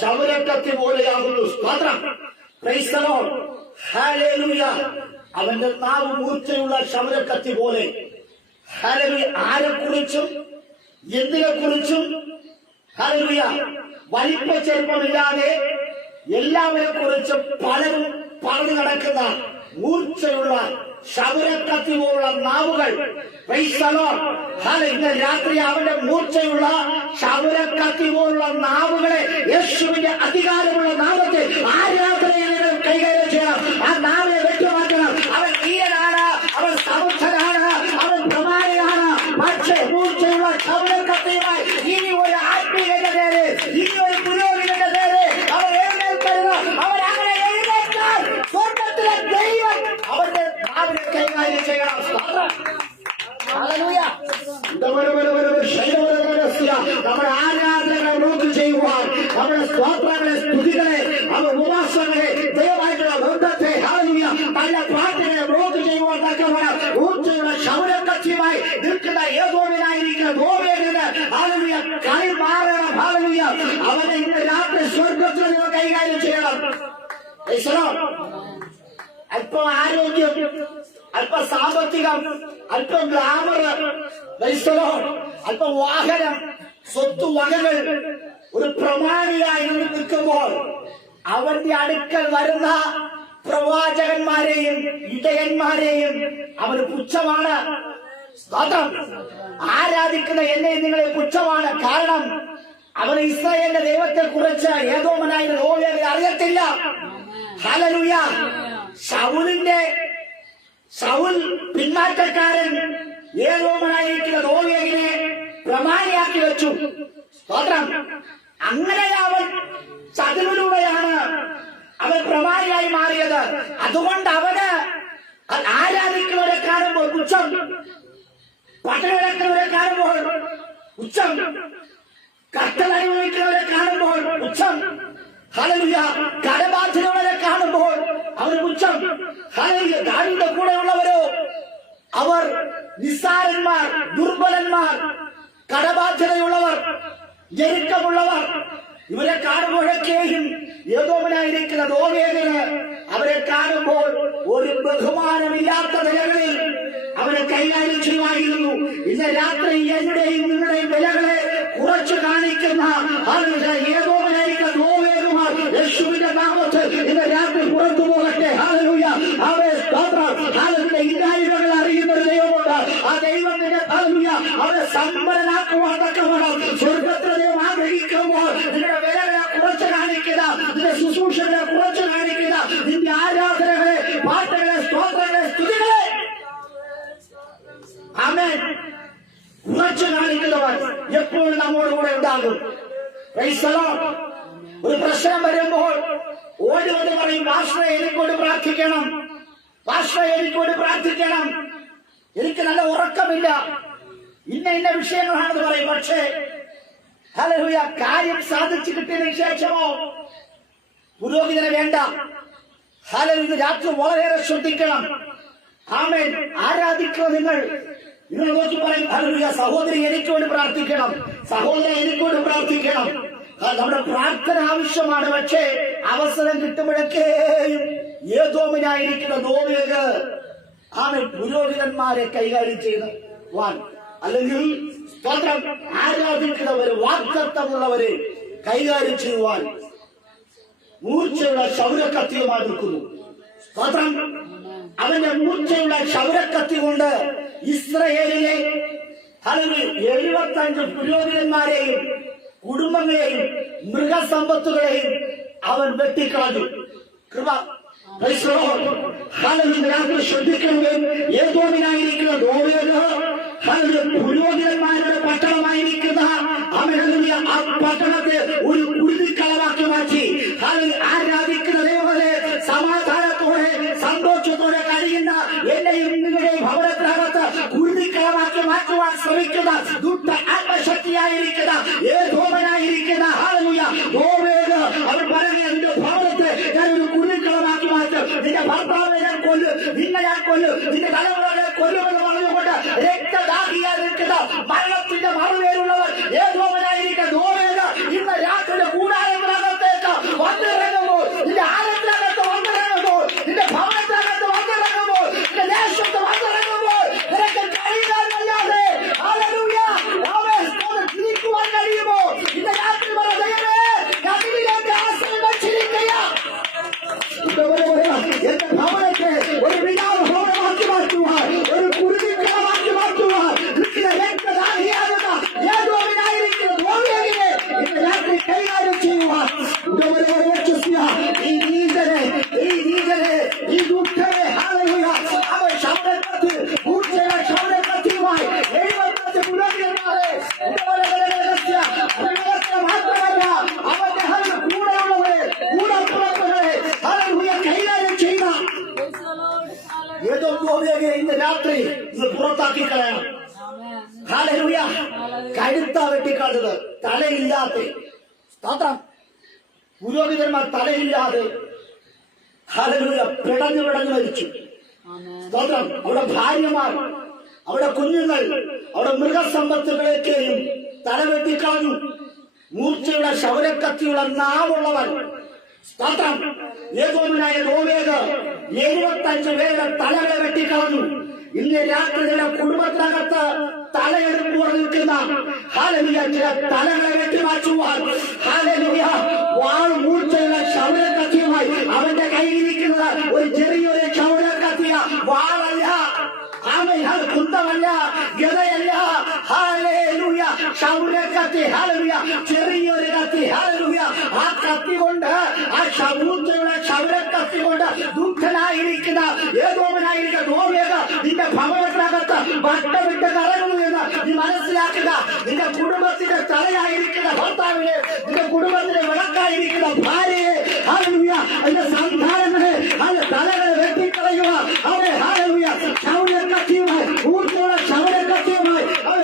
ശവരക്കത്തി പോലെയാകുന്നു. സ്തോത്രം. Price the lord. ഹല്ലേലൂയ. അവന്റെ നാവ് മൂർച്ചയുള്ള ശവരക്കത്തി പോലെ. ഹല്ലേലൂയ. ആരെക്കുറിച്ചും എന്തിനെ കുറിച്ചും ഹല്ലേലൂയ വലിപ്പ ചെറുപ്പമില്ലാതെ എല്ലാവരെ കുറിച്ചും പലരും പറഞ്ഞു നടക്കുന്ന മൂർച്ചയുള്ള ശവരക്കത്തി പോലുള്ള നാവുകൾ. Praise the Lord. ഇന്ന് രാത്രി അവന്റെ മൂർച്ചയുള്ള ശവരക്കത്തി പോലുള്ള നാവുകളെ യേശുവിന്റെ അധികാരമുള്ള നാമത്തെ ആരാധനയിൽ കൈകാര്യം ചെയ്യണം. ആ നാവിനെ വെട്ടുമാറ്റണം. അവൻ വീരനാണ്, അവൻ സമർത്ഥനാണ്, അവൻ പ്രമാണിയാണ്. പക്ഷേ മൂർച്ചയുള്ള ശവരക്കത്തിയുമായി ഇനി ഒരു ആത്മീയന്റെ നേരെ, ഇനി ഒരു പുരോഹിതന്റെ നേരെ അവൻ എഴുന്നേൽക്കരുത്. അവൻ അങ്ങനെ എഴുന്നേൽക്കാൻ സ്വർഗ്ഗത്തിലെ ദൈവം അവന്റെ നാവിനെ കൈകാര്യം ചെയ്യണം. ഹല്ലേലൂയ. നമ്മുടെ ആരാധനകളെ നോക്കി ചെയ്യുവാൻ, നമ്മുടെ സ്തോത്രങ്ങളെ, സ്തുതികളെ, നമ്മുടെ ഉപവാസങ്ങളെ, ദൈവമായിട്ടുള്ള ബന്ധത്തെ, ഹല്ലേലൂയ, നല്ല പ്രാർത്ഥനയെ നോക്കി ചെയ്യുവാൻ തക്കവണ്ണം ഊർജ്ജമുള്ള ശൗരക്കത്തിയുമായി നിൽക്കുന്ന ഏതോവിനായിരിക്കുന്ന ഗോവേലിന് ഹല്ലേലൂയ കളി മാറണം. ഹല്ലേലൂയ. അവനെ ഇന്ന് രാത്രി സ്വർഗ്ഗത്തിൽ നിങ്ങൾ കൈകാര്യം ചെയ്യണം. അല്പം ആരോഗ്യം, അല്പം സാമ്പത്തികം, അല്പം ഗ്ലാമർ, അല്പം വാഹനം, സ്വത്തുവകകൾ ഒരു പ്രമാണിയായി നിൽക്കുമ്പോൾ അവന്റെ അടുക്കൽ വരുന്ന പ്രവാചകന്മാരെയും ഇടയന്മാരെയും അവന് പുച്ഛമാണ്. സ്തോത്രം. ആരാധിക്കുന്ന എന്നെ നിങ്ങളെ പുച്ഛമാണ്. കാരണം അവന് ഇസ്രായേലിന്റെ ദൈവത്തെ കുറിച്ച് ഏതോമനായ ഗോവേലിനെ അറിയത്തില്ല. ഹല്ലേലൂയ. ശൗൽ പിന്മാറ്റക്കാരൻ ഏതോമനായിരിക്കുന്ന ഗോവേലിനെ പ്രമാണിയാക്കി വെച്ചു. സ്തോത്രം. അങ്ങനെ അവൻ ചതിവിലൂടെയാണ് അവൻ പ്രമാണിയായി മാറിയത്. അതുകൊണ്ട് അവന് ആരാധിക്കുന്നവരെ കാണുമ്പോൾ പുച്ഛം, പട്ടണ കിടക്കുന്നവരെ കാണുമ്പോൾ പുച്ഛം, കഷ്ടത അനുഭവിക്കുന്നവരെ കാണുമ്പോൾ പുച്ഛം, ഹല്ലേലൂയ, കടബാധ്യതകളെ കാണുമ്പോൾ അവന് പുച്ഛം. ഹല്ലേലൂയ. ദാവീദിന്റെ കൂടെയുള്ളവരോ അവർ നിസ്സാരന്മാർ, ദുർബലന്മാർ, കടബാധ്യതയുള്ളവർ, ഞെരുക്കമുള്ളവർ. ഇവരെ കാണുമ്പോഴൊക്കെയും ഏതോമനായിരിക്കുന്ന ദോവേലിന് അവരെ കാണുമ്പോൾ ഒരു ബഹുമാനമില്ലാത്ത നിലകളിൽ അവരെ കൈകാര്യം ചെയ്യുമായിരുന്നു. ഇന്ന് രാത്രി എന്നുടെയും നിങ്ങളുടെയും വിലകളെ കുറച്ചു കാണിക്കുന്ന ഏതോമനായിരിക്കുന്ന ദോവേലുമാർ യേശുവിന്റെ നാമത്തിൽ ഇന്ന് രാത്രി പുറത്തു പോകട്ടെ. ഹല്ലേലൂയ. അവരെ സ്തോത്രം. ഹല്ലേലൂയ. ഇല്ലായ്മകൾ അറിയുന്ന ഒരു ദൈവമുണ്ട്. ആ ദൈവത്തിന്റെ ഹല്ലേലൂയ അവരെ സമ്പന്നനാക്കുവാൻ തക്കവണ്ണം സ്വർഗ്ഗത്തിലെ ദൈവം ആഗ്രഹിക്കുമ്പോൾ നിങ്ങളുടെ വിലകളെ കുറച്ച് കാണിക്കുക, നിന്റെ ശുശ്രൂഷകളെ കുറച്ച് കാണിക്കുക, നിന്റെ ആരാധനകളെ, പാട്ടുകളെ, സ്തോത്രങ്ങളെ, സ്തുതികളെ ആമേൻ കുറച്ച് കാണിക്കുന്നവർ എപ്പോഴും നമ്മോട് കൂടെ ഉണ്ടാകും. Price the Lord. ഒരു പ്രശ്നം വരുമ്പോൾ ഓടി വന്ന് പറയും, പാസ്റ്ററെ എനിക്കോട് പ്രാർത്ഥിക്കണം, പാസ്റ്ററെ എനിക്കോട് പ്രാർത്ഥിക്കണം, എനിക്ക് നല്ല ഉറക്കമില്ല, ഇന്ന വിഷയങ്ങളാണെന്ന് പറയും. പക്ഷേ ഹല്ലേലൂയ കാര്യം സാധിച്ചു കിട്ടിയതിനു ശേഷമോ പുരോഹിതനെ വേണ്ട. ഹല്ലേലൂയ. രാത്രി വളരെയേറെ ശ്രദ്ധിക്കണം. ആമേൻ. ആരാധിക്കുക നിങ്ങൾ നോക്കി പറയും, ഹല്ലേലൂയ, സഹോദരി എനിക്കോട് പ്രാർത്ഥിക്കണം, സഹോദരൻ എനിക്കോട് പ്രാർത്ഥിക്കണം. നമ്മുടെ പ്രാർത്ഥന ആവശ്യമാണ്. പക്ഷേ അവസരം കിട്ടുമ്പോഴൊക്കെയും ഏതോമിനായിരിക്കുന്ന ദോവേല് ആമേൻ പുരോഹിതന്മാരെ കൈകാര്യം ചെയ്ത് അല്ലെങ്കിൽ സ്തോത്രം ആരാധിക്കുന്നവര്, വാഗ്ദത്തമുള്ളവരെ കൈകാര്യം ചെയ്യുവാൻ മൂർച്ചയുള്ള ശൗരക്കത്തിയുമായി നിൽക്കുന്നു. സ്തോത്രം. അവന്റെ മൂർച്ചയുള്ള ക്ഷൗരക്കത്തി കൊണ്ട് ഇസ്രയേലിലെ 75 പുരോഹിതന്മാരെയും കുടുംബങ്ങളെയും മൃഗസമ്പത്തുകളെയും അവൻ വെട്ടിക്കളഞ്ഞു. കൃപ ശ്രദ്ധിക്കുകയും ഏതോമിനായിരിക്കുന്ന പുരോഹിതന്മാരുടെ പട്ടണമായിരിക്കുന്ന അവനെ ആ പട്ടണത്തെ ഒരു കുരുതിക്കളമാക്കി മാറ്റി ആരാധിക്കുന്ന ദൈവങ്ങളെ സമാധാനത്തോടെ സന്തോഷത്തോടെ കഴിയുന്ന എന്നെയും നിങ്ങളുടെയും ഭവനത്തിനകത്ത് കുരുതിക്കളമാക്കി മാറ്റുവാൻ ശ്രമിക്കുന്ന ദുഷ്ട ആത്മശക്തിയായിരിക്കുന്ന ഏതോമനായിരിക്കുന്ന അവർ പറയുക നിന്റെ ഭവനത്തെ ഞാനൊരു കുരുതിക്കളമാക്കി മാറ്റും, നിന്റെ ഭർത്താവിനെ ഞാൻ കൊല്ലും, നിന്നെ ഞാൻ കൊല്ലും, നിന്റെ തലമുറകളെ കൊല്ലുമെന്ന് പറഞ്ഞുകൊണ്ട് രക്തദാഹിയായി നിൽക്കുന്ന മരണത്തിന്റെ മറുപേരുള്ളവർ ഏതോമനായിരിക്കുന്ന ദോവേല ഇന്ന് രാത്രിയുടെ കൂടാരത്തിനകത്തേക്ക് വന്നിറങ്ങുമ്പോൾ, നിന്റെ ആലത്തിനകത്ത് വന്നിറങ്ങുമ്പോൾ, നിന്റെ ഭവനത്തിനകത്ത് വന്നിറങ്ങുമ്പോൾ, നിന്റെ ദേശത്ത് വന്നിറങ്ങുമ്പോൾ നിനക്ക് കഴിയാതെ ചിരിക്കുവാൻ കഴിയുമോ? ഇന്ന് രാത്രി പറ ദൈവമേ, അതിലേക്ക് ആശ്രയം വച്ചിരിക്കുക. എന്റെ ഭവനത്തെ ഒരു വിനാഭവനമാക്കി മാറ്റുവാൻ, ഒരു കുരുതിക്കളമാക്കി മാറ്റുവാൻ രക്തദാഹിയാകുന്ന ഏതോമിനായിരിക്കുന്ന ദോവേലിനെ ഇന്ന് രാത്രി കൈകാര്യം ചെയ്യുവാൻ ഈ നീതനെ ഈ ദുഃഖനെ അവൻ ശബ്ദത്തിൽ പൂച്ചയുടെ ശബ്ദത്തിയുമായി 75 പുരോഹിതന്മാരെ മാത്രമല്ല അവന്റെ കൂടെയുള്ളവരെ കൂടപ്പുറത്തുകളെ കൈകാര്യം ചെയ്യുന്ന ഏതോ ദോവേലിനെ ഇന്ന് രാത്രി ഇന്ന് പുറത്താക്കി കളയണം. ഹല്ലേലൂയ. കഴുത്ത വെട്ടിക്കാട്ടുന്നത് തലയില്ലാത്ത സ്തോത്രം. പുരോഹിതന്മാർ തലയില്ലാതെ ഹല്ലേലൂയ പിടഞ്ഞു മരിച്ചു. സ്തോത്രം. അവിടെ ഭാര്യമാർ, അവിടെ കുഞ്ഞുങ്ങൾ, അവിടെ മൃഗസമ്പത്തുകളൊക്കെയും തല വെട്ടിക്കളഞ്ഞു. മൂർച്ചയുടെ ശൗരക്കത്തിയുള്ള നാവുള്ളവൻ സ്തോത്രം ഏതോമിനായ ദോവേഗ് 75 പേരുടെ തലകളെ വെട്ടിക്കളഞ്ഞു. ഇന്ന് രാത്രി ചില കുടുംബത്തിനകത്ത് തലയെടുപ്പോടെ നിൽക്കുന്ന ഹല്ലേലൂയ ചില തലകളെ വെട്ടിമാറ്റുവാൻ ഹല്ലേലൂയ വാൾ മൂർച്ചയുള്ള ക്ഷൗരക്കത്തിയുമായി അവന്റെ കയ്യിലിരിക്കുന്നത് ഒരു ചെറിയൊരു ക്ഷൗരക്കത്തിയ വാളല്ല, കുന്തമല്ല, ഗതയല്ല. ഹല്ലേലൂയ ക്ഷൗരക്കത്തി. ഹല്ലേലൂയ ചെറിയൊരു കത്തി. ഹല്ലേലൂയ ആ കത്തി കൊണ്ട്, ആ മൂർച്ചയുടെ ക്ഷൗരക്കത്തി കൊണ്ട് ദുഃഖനായിരിക്കുന്ന ഏതോമനായിരിക്കുന്ന ദോവേഗ് നിന്റെ ഭവനത്തിനകത്ത് വട്ടമിട്ട് കറങ്ങുന്നു എന്ന് നീ മനസ്സിലാക്കുക. നിന്റെ കുടുംബത്തിന്റെ തലയായിരിക്കുന്ന ഭർത്താവിനെ, നിന്റെ കുടുംബത്തിന്റെ വിളക്കായിരിക്കുന്ന ഭാര്യയെ, ഹല്ലേലൂയ അതിന്റെ സന്താനങ്ങളെ തലകളെ വെട്ടിക്കളയുക. അവരെ ഹല്ലേലൂയ ക്ഷൗരക്കത്തിയുമായി ഊർജ്ജമുള്ള ക്ഷൗരക്കത്തിയുമായി അവർ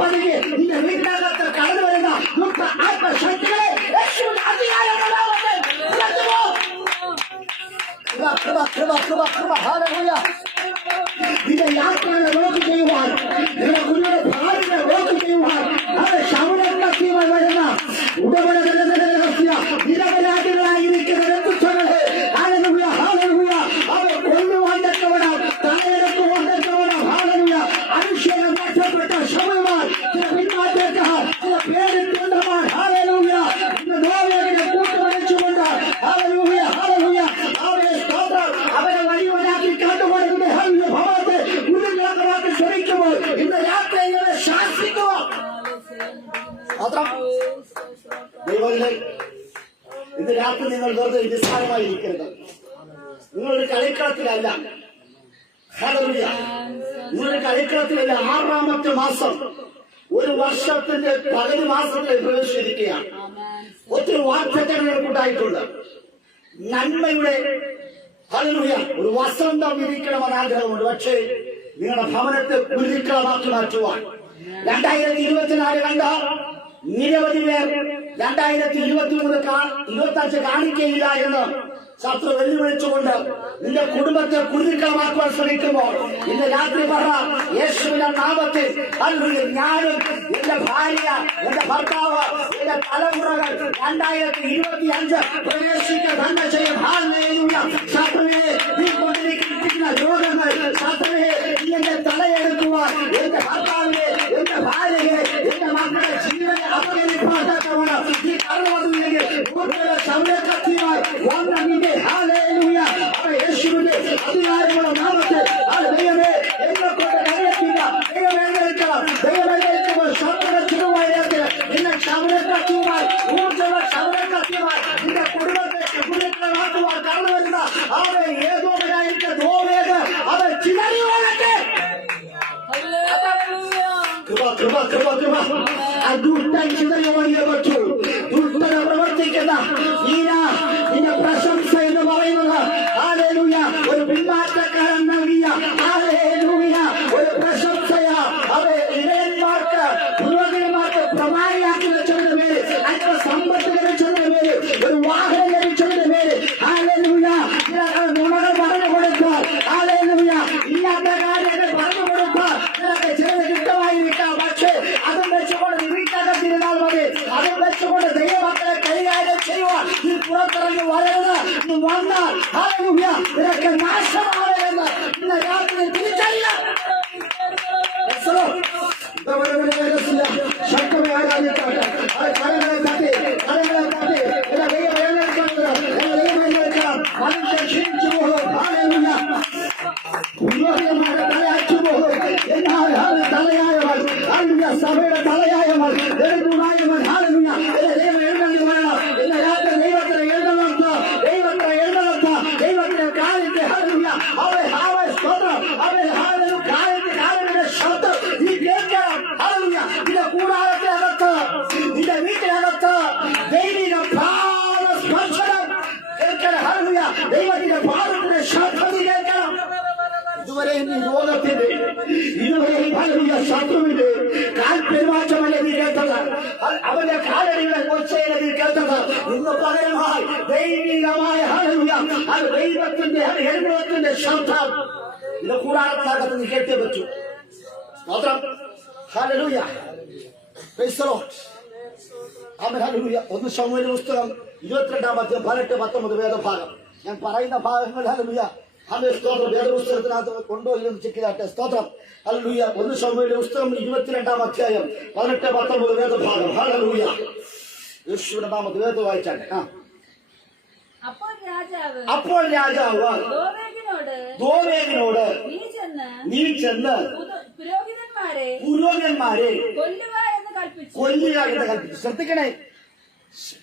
പതിയെ നിന്റെ വീട്ടിനകത്ത് കടന്നു വരുന്ന ദുഃഖ ആത്മശക്തികളെ യേശുവിന്റെ അധികാരമുള്ളവരെ നിന്റെ യാത്രകളെ നോക്കി ചെയ്യുവാൻ, നിങ്ങളുടെ കുഞ്ഞുങ്ങളുടെ ഭാര്യയെ നോക്കി ചെയ്യുവാൻ അവരെ ക്ഷൗരക്കത്തിയുമായി വരുന്ന നിരപരാധികളായിരിക്കുന്ന രക്തങ്ങളെ ഹല്ലേലൂയ ഹല്ലേലൂയ അവർ കൊല്ലുവാൻ തക്കവണ്ണം തലയെടുക്കുവാൻ തക്കവണ്ണം ഹല്ലേലൂയ അനുശേഷം നഷ്ടപ്പെട്ട ശവന്മാർ, ചില പിന്മാറ്റക്കാർ, ചില പേടിക്കൊണ്ടമാർ ഹല്ലേലൂയ ഇന്ന് ദോവേലിനെ കൂട്ടുവലിച്ചുകൊണ്ട് ഹല്ലേലൂയ ഹല്ലേലൂയ അവരെ സ്തോത്രം അവരെ വലിയവനാക്കി കണ്ടുകൊടുക്കുന്ന ഹല്ലേലൂയ ഭവനത്തെ ഉരുളാക്കി ശ്രമിക്കുമ്പോൾ ഇന്ന് രാത്രി ഇവരെ ശാസിക്കുക. ഇന്ന് രാത്രി നിങ്ങൾ വെറുതെ നിസ്സാരമായിരിക്കരുത്. നിങ്ങളൊരു കളിക്കളത്തിലല്ല. ഹല്ലേലൂയ നിങ്ങളൊരു കളിക്കളത്തിലല്ല. 6ാമത്തെ മാസം, ഒരു വർഷത്തിന്റെ പകുതി മാസത്തിൽ പ്രവേശിച്ചിരിക്കുകയാണ്. ഒത്തിരി വാഗ്ദത്തങ്ങൾ ഉണ്ടായിട്ടുണ്ട്. നന്മയുടെ ഹല്ലേലൂയ ഒരു വസന്തം വിധിക്കണമെന്ന് ആഗ്രഹമുണ്ട്. പക്ഷേ നിങ്ങളുടെ ഭവനത്തെ കുരുതിക്കളമാക്കി മാറ്റുവാൻ 2024 കണ്ട നിരവധി പേർ 2023 കാണിക്കയില്ല എന്ന് ശത്രു വെല്ലുവിളിച്ചുകൊണ്ട് നിന്റെ കുടുംബത്തെ കുരുതിക്കളമാക്കുവാൻ ശ്രമിക്കുമ്പോൾ ഇന്ന് രാത്രി പറ യേശുവിന്റെ നാമത്തിൽ ഹല്ലേലൂയ ഞാനും എന്റെ ഭാര്യ, എന്റെ ഭർത്താവ്, എന്റെ തലമുറകൾ 2025 പ്രവേശിക്കുക തന്നെ ചെയ്യും. ഹല്ലേലൂയ ശത്രുവേ നീ കൊണ്ടിരിക്കുന്ന രോഗങ്ങൾ, ശത്രുവേ നീ എന്റെ തലയെടുക്കുവാൻ, എന്റെ ഭർത്താവിനെ, എന്റെ ഭാര്യയെ, എന്റെ മക്കളുടെ ജീവനെ അപകരിപ്പാത്തവണ്ണം നീ കടന്നു വന്നില്ലെങ്കിൽ ശൗര്യകത്തിയുമായി വന്ന നിന്റെ ഹല്ലേലൂയ കൃപ കൃപ കൃപ കൃപ. ആ ദുഷ്ടൻ ചിതറിയോടിയേ പറ്റൂ. ദുഷ്ടത പ്രവർത്തിക്കുന്ന നിന്റെ പ്രശംസ എന്ന് പറയുന്നത് ഹല്ലേലൂയ ഒരു പിന്മാറ്റക്കാരൻ നൽകിയ ഹല്ലേലൂയ ഒരു പ്രശംസയാ. അത് ഇടയന്മാർക്ക് പുരോഹിതന്മാർക്ക് പ്രമാണിയാക്കി വെച്ചതിന്റെ പേര്, അതിന്റെ സമ്പത്ത് ലഭിച്ചതിന്റെ പേര്, ഒരു വാഹനം ലഭിച്ചതിന്റെ പേര് ഹല്ലേലൂയ നുണകൾ പറഞ്ഞു കൊടുത്താൽ ഹല്ലേലൂയ ഇല്ലാത്ത കാര്യങ്ങൾ പറഞ്ഞു കൊടുത്താൽ നിനക്ക് ചിലത് കിട്ടുമായിരിക്കാം. പക്ഷേ അതും വെച്ചുകൊണ്ട് വീട്ടകത്തിരുന്നാൽ മതി. അതും വെച്ചുകൊണ്ട് ദൈവമക്കളെ കൈകാര്യം ചെയ്യുവാൻ നീ പുറത്തിറങ്ങി വരരുത്. നീ വന്നാൽ ഹല്ലേലൂയ നിനക്ക് നാശമാവരുതെന്ന് ഇന്ന് രാത്രി തിരിച്ചറിയാം. ശക്തമായി ആരാധിക്കാട്ടെ. കരങ്ങളെ തട്ടി കരങ്ങളെ തട്ടി ദൈവം എഴുന്നേൽക്കണം. മനുഷ്യൻ ക്ഷീണിച്ചു പോകും. ഹല്ലേലൂയ പുരോഹിതന്മാരുടെ തലയാച്ചു പോകും. എന്നാൽ തലയായവൻ ഹല്ലേലൂയ സഭയുടെ തലയായവൻ ദൈവമായവൻ ഹല്ലേലൂയ ദൈവം എഴുന്നള്ളി വരണം. ഇന്ന് രാത്രി ദൈവത്തിന് എഴുന്നള്ളത്ത് ദൈവത്തിന് എഴുന്നള്ളത്ത് ദൈവത്തിന്റെ കാലിന്റെ ഹല്ലേലൂയ അവൻ സ്തോത്രം അവൻ ഹല്ലേലൂയ കാലിന്റെ ശബ്ദം നീ കേൾക്കണം. ഹല്ലേലൂയ നിന്റെ കൂടാരത്തിനകത്ത് നിന്റെ വീട്ടിനകത്ത് ദൈവിക സ്പർശനം കേൾക്കണം. ഹല്ലേലൂയ ദൈവത്തിന്റെ പാദത്തിന്റെ ശബ്ദം നീ കേൾക്കണം. ഇതുവരെ നീ ലോകത്തിന്റെ ഇതുവരെ ഹല്ലേലൂയ ശത്രുവിന്റെ കാൽപെരുമാറ്റമല്ല നീ കേട്ടത്. അവന്റെ കാലടിയുടെ കൊച്ചയിലെ നീ കേട്ടത്. ഇന്ന് പകരമായി ദൈവികമായ ഹല്ലേലൂയ അത് ദൈവത്തിന്റെ എഴുന്നേൽപ്പിന്റെ ശബ്ദം ഇത് കൂടാരത്തിനകത്ത് നീ കേട്ടേ പറ്റൂ. സ്തോത്രം hallelujah praise the lord amen hallelujah. 1 ശമൂവേൽ പുസ്തകം 22-18-19 വേദഭാഗം ഞാൻ പറയുന്ന ഭാഗങ്ങൾ ഹല്ലേലൂയ ആമേൻ സ്തോത്രം വേദപുസ്തകത്തിനകത്ത് കൊണ്ടോ ഇല്ലെന്ന് ചെക്ക് ചെയ്യട്ടെ. സ്തോത്രം ഹല്ലേലൂയ. 1 ശമൂവേൽ പുസ്തകം 22-18 വേദഭാഗം ഹല്ലേലൂയ. യേശുവിന്റെ നാമത്തിൽ വേദം വായിച്ചാട്ടെ. അപ്പോൾ രാജാവ് ദോവേഗിനോട് നീ ചെന്ന് പുരോഹിതന്മാരെ കൊല്ലുക എന്ന് കൽപ്പിച്ചു. ശ്രദ്ധിക്കണേ,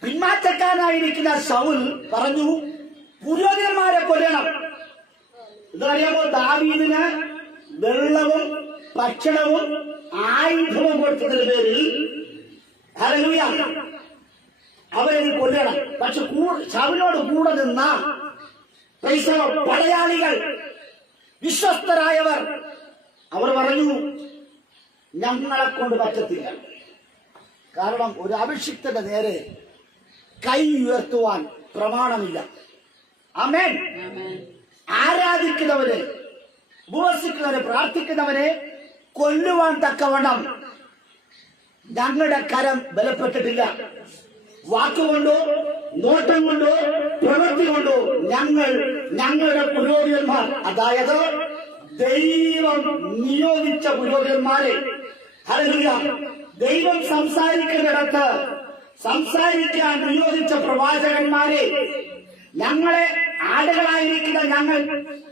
പിന്മാറ്റക്കാരനായിരിക്കുന്ന ശൗൽ പറഞ്ഞു പുരോഹിതന്മാരെ കൊല്ലണം. ഇതറിയാമോ? ദാവീദിന് വെള്ളവും ഭക്ഷണവും ആയുധവും കൊടുത്തതിന്റെ പേരിൽ ഹല്ലേലൂയ അവരെ കൊല്ലണം. പക്ഷെ ശൗലിനോട് കൂടെ നിന്ന പടയാളികൾ വിശ്വസ്തരായവർ അവർ പറഞ്ഞു ഞങ്ങളെ കൊണ്ട് പറ്റത്തില്ല. കാരണം ഒരു അഭിഷിക്തന്റെ നേരെ കൈ ഉയർത്തുവാൻ പ്രമാണമില്ല. ആമേൻ. ആരാധിക്കുന്നവരെ ഉപവസിക്കുന്നവരെ പ്രാർത്ഥിക്കുന്നവരെ കൊല്ലുവാൻ തക്കവണ്ണം ഞങ്ങളുടെ കരം ബലപ്പെട്ടിട്ടില്ല. വാക്കുകൊണ്ടോ നോട്ടം കൊണ്ടോ പ്രവൃത്തി കൊണ്ടോ ഞങ്ങളുടെ പുരോഹിതന്മാർ, അതായത് ദൈവം നിയോഗിച്ച പുരോഹിതന്മാരെ ഹല്ലേലൂയ ദൈവം സംസാരിക്കുന്നിടത്ത് സംസാരിക്കാൻ നിയോഗിച്ച പ്രവാചകന്മാരെ ഞങ്ങളെ ആടുകളായിരിക്കുന്ന ഞങ്ങൾ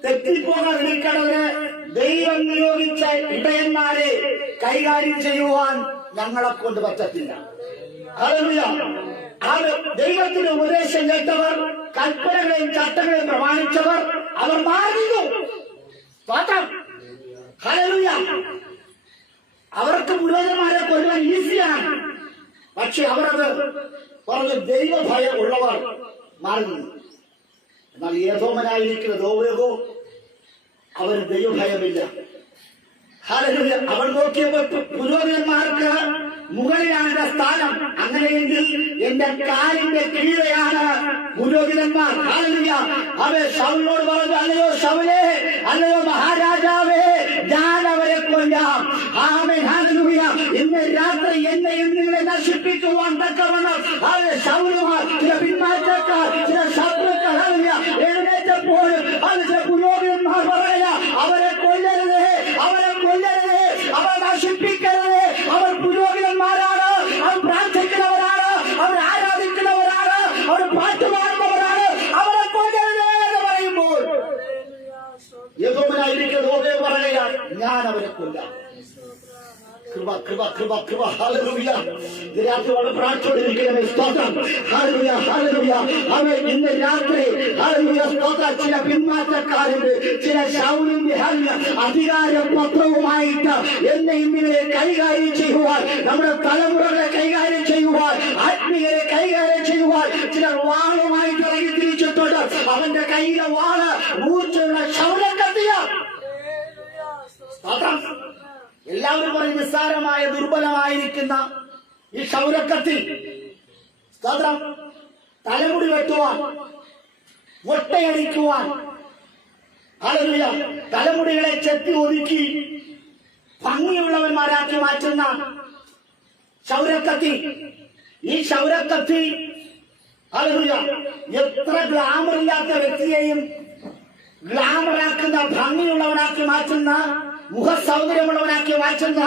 തെറ്റിപ്പോകാതിരിക്കണതിന് ദൈവം നിയോഗിച്ച ഇടയന്മാരെ കൈകാര്യം ചെയ്യുവാൻ ഞങ്ങളെ കൊണ്ട് പറ്റത്തില്ല. ഹല്ലേലൂയ. അത് ദൈവത്തിന്റെ ഉപദേശം കേട്ടവർ കൽപ്പനകളെയും ചട്ടങ്ങളെയും പ്രമാണിച്ചവർ അവർ മാറിയിരുന്നു. ഹല്ലേലൂയ. അവർക്ക് പുരോഹിതന്മാരെ കൊല്ലുവാൻ ഈസിയാണ്. പക്ഷെ അവരത് പറഞ്ഞു ദൈവഭയം ഉള്ളവർ മാറുന്നു. എന്നാൽ ഏതോമനായിരിക്കുന്ന ദോവേഗോ അവന് ദൈവഭയമില്ല. ഹല്ലേലൂയ. അവൻ നോക്കിയപ്പോൾ പുരോഹിതന്മാർക്ക് മുകളിലാണ് എന്റെ സ്ഥാനം. അങ്ങനെയെങ്കിൽ എന്റെ കാലിന്റെ കീഴെയാണ് പുരോഹിതന്മാർ. ഹല്ലേലൂയ. അവൻ ശൗലിനോട് പറഞ്ഞു, അല്ലയോ ശൗലേ, അല്ലയോ മഹാരാജാവേ, ഞാൻ അവരെ കൊല്ലാം. ആമേൻ. ഹല്ലേലൂയ. ഇന്ന് രാത്രി എന്നെയും നിങ്ങളെ നശിപ്പിക്കുവാൻ തക്കവണ്ണം ശൗലുമാർ, ചില പിന്മാറ്റക്കാർ, ചില ശത്രുക്കൾ ഹല്ലേലൂയ എഴുന്നേറ്റപ്പോൾ ചില പുരോഹിതന്മാർ പറയുക അവരെ കൊല്ലരുതേ, അവരെ കൊല്ലരുതേ, അവർ നശിപ്പിക്കരുതേ. അവർ പുരോഹിതന്മാരാണ്, അവർ പ്രാർത്ഥിക്കുന്നവരാണ്, അവർ ആരാധിക്കുന്നവരാണ്, അവർ പാട്ടുപാടുന്നവരാണ്. അവരെ കൊല്ലരുതേ എന്ന് പറയുമ്പോൾ യഹോവയായിരിക്കുന്ന പറയുക ഞാൻ അവരെ കൊല്ലാം. കൃപ കൃപ കൃപ കൃപ ഹല്ലേലൂയ. ഇന്ന് രാത്രി വളരെ പ്രാർത്ഥിച്ചുകൊണ്ടിരിക്കണമേ. സ്തോത്രം. Hallelujah hallelujah. അവൻ ഇന്ന് രാത്രി ഹല്ലേലൂയ സ്തോത്രം. ചില പിന്മാറ്റക്കാരുണ്ട്, ചില ശൗലിന്റെ അധികാരപത്രവുമായിട്ട് എന്നെ ഇന്നിനെ കൈകാര്യം ചെയ്യുവാൻ, നമ്മുടെ തലമുറകളെ കൈകാര്യം ചെയ്യുവാൻ, ആത്മീയരെ കൈകാര്യം ചെയ്യുവാൻ ചിലർ വാളുമായിട്ട് ഇറങ്ങി തിരിച്ചിട്ടുണ്ട്. അവന്റെ കയ്യിലെ വാള് മൂർച്ചയുള്ള ശൗലക്കത്തിയ. സ്തോത്രം. എല്ലാവരും പറയും നിസ്സാരമായ ദുർബലമായിരിക്കുന്ന ഈ ക്ഷൗരക്കത്തി. സ്തോത്രം. തലമുടി വെട്ടുവാൻ, മൊട്ടയടിക്കുവാൻ, ഹല്ലേലൂയ, തലമുടികളെ ചെത്തി ഒതുക്കി ഭംഗിയുള്ളവന്മാരാക്കി മാറ്റുന്ന ക്ഷൗരക്കത്തി. ഈ ക്ഷൗരക്കത്തി ഹല്ലേലൂയ എത്ര ഗ്ലാമർ ഇല്ലാത്ത വ്യക്തിയെയും ഗ്ലാമറാക്കുന്ന, ഭംഗിയുള്ളവനാക്കി മാറ്റുന്ന, മുഖസൗന്ദര്യമുള്ളവനാക്കി മാറ്റുന്ന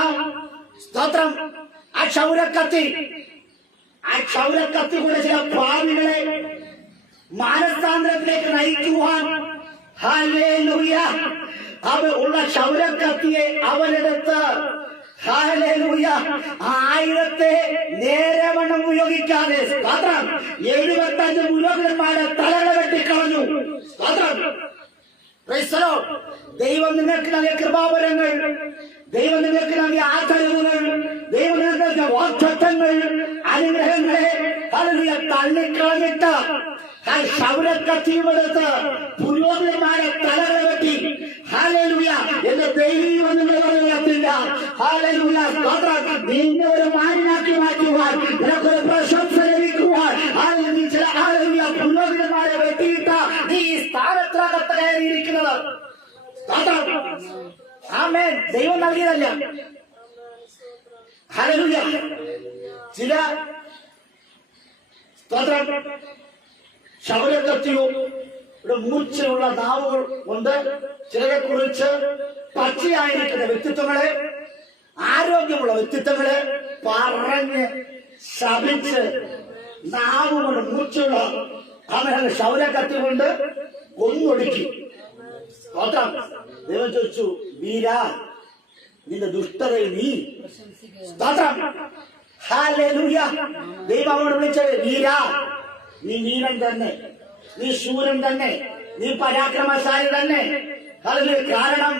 സ്തോത്രം ആ ക്ഷൗരക്കത്തി. ആ ക്ഷൗരക്കത്തി കൂടെ ചില ഭാവികളെ മാനസാന്തരത്തിലേക്ക് നയിക്കുവാൻ ഹല്ലേലൂയ ഉള്ള ക്ഷൗരക്കത്തിയെ അവനെടുത്ത് ഹല്ലേലൂയ ആയുധത്തെ നേരവണ്ണം ഉപയോഗിക്കാതെ സ്തോത്രം 75 പുരോഹിതന്മാരെ തലകളെ വെട്ടിക്കളഞ്ഞു. സ്തോത്രം. Price the Lord. ദൈവം നിങ്ങൾക്ക് നൽകിയ കൃപാവരങ്ങൾ, ദൈവം നിങ്ങൾക്ക് നൽകിയ ആദരവുകൾ, ദൈവം നിങ്ങൾക്ക് നൽകിയ വാഗ്ദത്തങ്ങൾ, അനുഗ്രഹങ്ങളെ ഹല്ലേലൂയ തള്ളിക്കളഞ്ഞിട്ട് ക്ഷൗരക്കത്തിയുമെടുത്ത് പുരോഹിതന്മാരെ തലകളെ വെട്ടി ഹല്ലേലൂയ എന്റെ ദൈവം നിങ്ങളെ വളർത്തില്ല. ഹല്ലേലൂയ സ്തോത്രം. നിന്നെ ഒരു മാന്യനാക്കി മാറ്റുവാൻ, നിനക്കൊരു പ്രശംസ ലഭിക്കുവാൻ ഹല്ലേലൂയ പുരോഹിതന്മാരെ വെട്ടിയിട്ട് നീ ഈ സ്ഥാനത്തിനകത്ത് കയറിയിരിക്കുന്നത്. സ്തോത്രം. ആമേൻ. ദൈവം നൽകിയതല്ല. ഹല്ലേലൂയ. ചില സ്തോത്രം ക്ഷൗരക്കത്തിയോ മൂർച്ചയുള്ള നാവുകൾ കൊണ്ട് ചിലരെ കുറിച്ച് പച്ചയായിരിക്കുന്ന വ്യക്തിത്വങ്ങളെ, ആരോഗ്യമുള്ള വ്യക്തിത്വങ്ങളെ പറഞ്ഞ് ശപിച്ച് നാവുകൊണ്ട് മൂർച്ചയുള്ള അവരുടെ ക്ഷൗരക്കത്തി കൊണ്ട് കൊന്നൊടുക്കി. സ്തോത്രം. ദൈവം ചോദിച്ചു, വീരാ നിന്റെ ദുഷ്ടതയിൽ നീ സ്തോത്രം. ഹല്ലേലൂയ. ദൈവം അവനോട് വിളിച്ചത്, വീരാ നീ വീരൻ തന്നെ, നീ ശൂരൻ തന്നെ, നീ പരാക്രമശാലി തന്നെ. ഹല്ലേലൂയ. കാരണം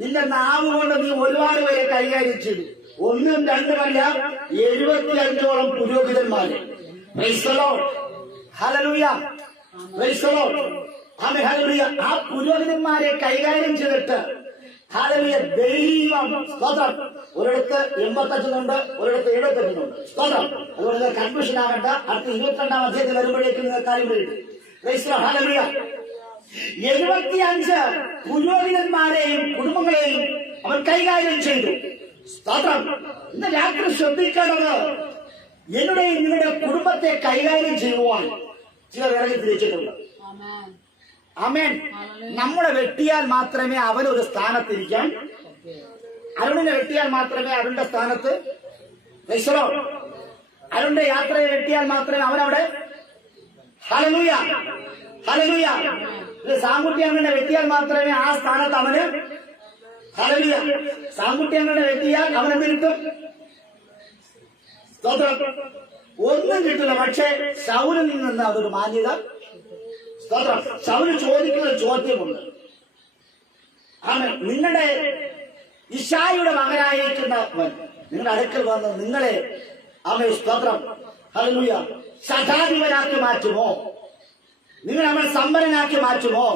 നിന്റെ നാവ് കൊണ്ട് നീ ഒരുപാട് പേരെ കൈകാര്യം ചെയ്തു. 1ഉം 2ഉമല്ല 75ഓളം പുരോഹിതന്മാര്. Praise the lord. Hallelujah. Praise the lord. Amen. Hallelujah. ആ പുരോഹിതന്മാരെ കൈകാര്യം ചെയ്തിട്ട് ഹല്ലേലൂയ ദൈവം സ്തോത്രം. ഒരിടത്ത് 85 ഒരിടത്ത് 78 സ്തോത്രം. അതുപോലെ കൺഫ്യൂഷൻ ആകണ്ട. അടുത്ത 22-ാം അധ്യായത്തിൽ വരുമ്പോഴേക്കും നിങ്ങൾ കാര്യം വരും. Price the lord. ഹല്ലേലൂയ. 75 പുരോഹിതന്മാരെയും കുടുംബങ്ങളെയും അവൻ കൈകാര്യം ചെയ്തു. സ്തോത്രം. ഇന്ന് രാത്രി ശ്രദ്ധിക്കേണ്ടത്, എന്നുടെയും നിങ്ങളുടെ കുടുംബത്തെ കൈകാര്യം ചെയ്യുവാൻ ചിലർ ഇറങ്ങി തിരിച്ചിട്ടുണ്ട്. ആമേൻ. നമ്മളെ വെട്ടിയാൽ മാത്രമേ അവനൊരു സ്ഥാനത്തിരിക്കാൻ, അരുണിനെ വെട്ടിയാൽ മാത്രമേ അരുണിന്റെ സ്ഥാനത്ത്, അരുണിന്റെ യാത്രയെ വെട്ടിയാൽ മാത്രമേ അവനവിടെ, ഹല്ലേലൂയ ഹല്ലേലൂയ, സാങ്കുട്ടി അങ്ങനെ വെട്ടിയാൽ മാത്രമേ ആ സ്ഥാനത്ത് അവന്, ഹല്ലേലൂയ, സാങ്കുട്ടി അങ്ങനെ വെട്ടിയാൽ അവനെന്ത് കിട്ടും? സ്തോത്രം. ഒന്നും കിട്ടില്ല. പക്ഷേ ശൗലിൽ നിന്ന് അതൊരു മാന്യത. സ്തോത്രം. ശൗല് ചോദിക്കുന്ന ചോദ്യമുണ്ട്. ആണ് നിങ്ങളുടെ ഇശായിയുടെ മകനായിരിക്കുന്നവൻ നിങ്ങളുടെ അടുക്കൽ വന്ന് നിങ്ങളെ അവൻ സ്തോത്രം ഹല്ലേലൂയ ശതാധിപനാക്കി മാറ്റുമോ? നിങ്ങൾ അവൻ സമ്പന്നനാക്കി മാറ്റുമോ?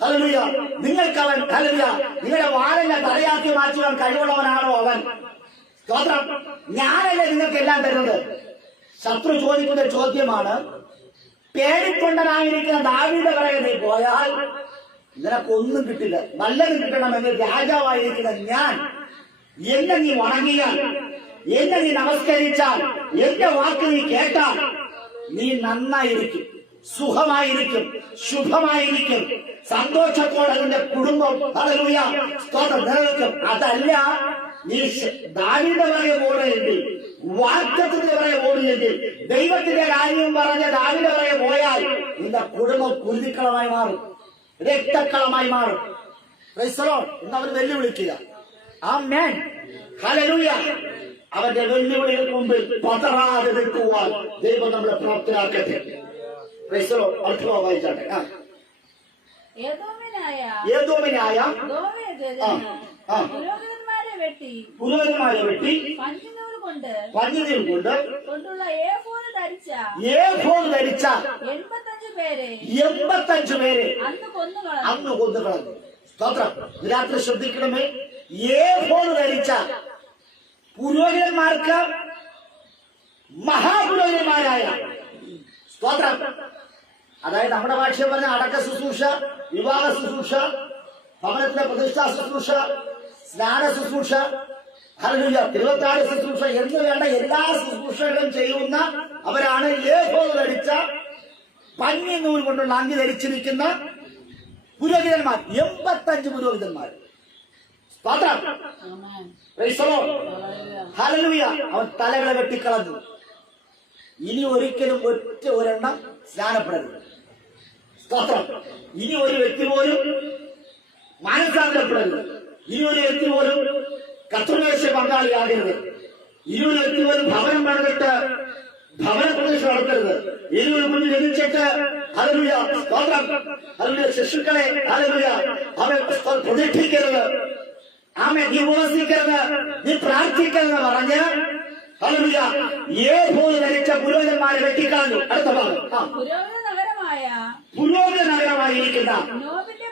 ഹല്ലേലൂയ. നിങ്ങൾക്കവൻ ഹല്ലേലൂയ നിങ്ങളുടെ വാളിനെ തലയാക്കി മാറ്റുവാൻ കഴിവുള്ളവനാണോ അവൻ? സ്തോത്രം. ഞാനല്ലേ നിങ്ങൾക്ക് എല്ലാം തരുന്നത്? ശത്രു ചോദിക്കുന്ന ചോദ്യമാണ്. പേടിക്കൊണ്ടനായിരിക്കുന്ന ദാവീദിന്റെ പിറകെ നീ പോയാൽ നിനക്കൊന്നും കിട്ടില്ല. നല്ലത് കിട്ടണമെങ്കിൽ രാജാവായിരിക്കുന്ന ഞാൻ, എന്നെ നീ വണങ്ങിയാൽ, എന്നെ നീ നമസ്കരിച്ചാൽ, എന്റെ വാക്ക് നീ കേട്ടാൽ നീ നന്നായിരിക്കും, സുഖമായിരിക്കും, ശുഭമായിരിക്കും, സന്തോഷത്തോടെ നിന്റെ കുടുംബം ഹല്ലേലൂയ സ്തോത്രം നിലനിൽക്കും. അതല്ല നീ ദാവീദിന്റെ പിറകെ ഓടുകയെങ്കിൽ, വാഗ്ദത്തത്തിന്റെ പിറകെ ഓടുകയെങ്കിൽ, ദൈവത്തിന്റെ കാര്യം പറഞ്ഞ ദാവീദിന്റെ പിറകെ പോയാൽ നിന്റെ കുടുംബം കുരുതിക്കളമായി മാറും, രക്തക്കളമായി മാറും. Price the Lord. ഇന്ന് അവർ വെല്ലുവിളിക്കുക. ആമേൻ. ഹല്ലേലൂയ. അവന്റെ വെല്ലുവിളികൾക്ക് മുമ്പിൽ പതറാതെ നിൽക്കുവാൻ ദൈവം നമ്മളെ പ്രാപ്തരാക്കട്ടെ. അർത്ഥം വായിച്ചാട്ടെ. ഏദോമിനായ പുരോഹിതന്മാരെ വെട്ടി പഞ്ഞിനൂൽ കൊണ്ട് കൊണ്ടുള്ള ഏഫോദ് ധരിച്ച 85 പേരെ അന്ന് കൊന്നുകളഞ്ഞു. സ്തോത്രം. രാത്രി ശ്രദ്ധിക്കണമേ, ഏഫോദ് ധരിച്ച പുരോഹിതന്മാർക്ക് മഹാപുരോഹിതന്മാരായ, സ്തോത്രം, അതായത് നമ്മുടെ ഭാഷയിൽ പറഞ്ഞ അടക്ക ശുശ്രൂഷ, വിവാഹ ശുശ്രൂഷ, ഭവനത്തിന്റെ പ്രതിഷ്ഠാ ശുശ്രൂഷ, സ്നാന ശുശ്രൂഷ, ഹല്ലേലൂയ, തിരുവത്താഴ ശുശ്രൂഷ എന്ന് വേണ്ട എല്ലാ ശുശ്രൂഷകളും ചെയ്യുന്ന അവരാണ് ഏഫോദ് ധരിച്ച പഞ്ഞി നൂൽ കൊണ്ടുള്ള അങ്കി ധരിച്ചിരിക്കുന്ന പുരോഹിതന്മാർ. 85 പുരോഹിതന്മാർ. സ്തോത്രം. ഹല്ലേലൂയ. അവൻ തലകളെ വെട്ടിക്കളഞ്ഞു. ഇനി ഒരിക്കലും ഒരെണ്ണം സ്നാനപ്പെടരുത്. സ്തോത്രം. ഇനി ഒരു വ്യക്തി പോലും മാനസാന്തരപ്പെടരുത്. ഇനി ഒരു വ്യക്തി പോലും കർത്തൃമേശ പങ്കാളിയാകരുത്. ഇനി ഒരു വ്യക്തി പോലും ഭവനം പണിതിട്ട് ഭവന പ്രദേശം നടത്തരുത്. ഇനി ഒരു കുഞ്ഞ് ജനിച്ചിട്ട് ഹല്ലേലൂയ, സ്തോത്രം, ഹല്ലേലൂയ, ശിശുക്കളെ ഹല്ലേലൂയ അവൻ പ്രതീക്ഷിക്കരുത്. ആമേൻ. നീ ഉപവസിക്കരുത്, നീ പ്രാർത്ഥിക്കരുത് പറഞ്ഞ് ഹല്ലേലൂയ ഏഫോദ് ധരിച്ച പുരോഹിതന്മാരെ വെട്ടിക്കളഞ്ഞു. അടുത്ത ഭാഗം. പുരോഹിത നഗരമായിരിക്കുന്ന നോബിലെ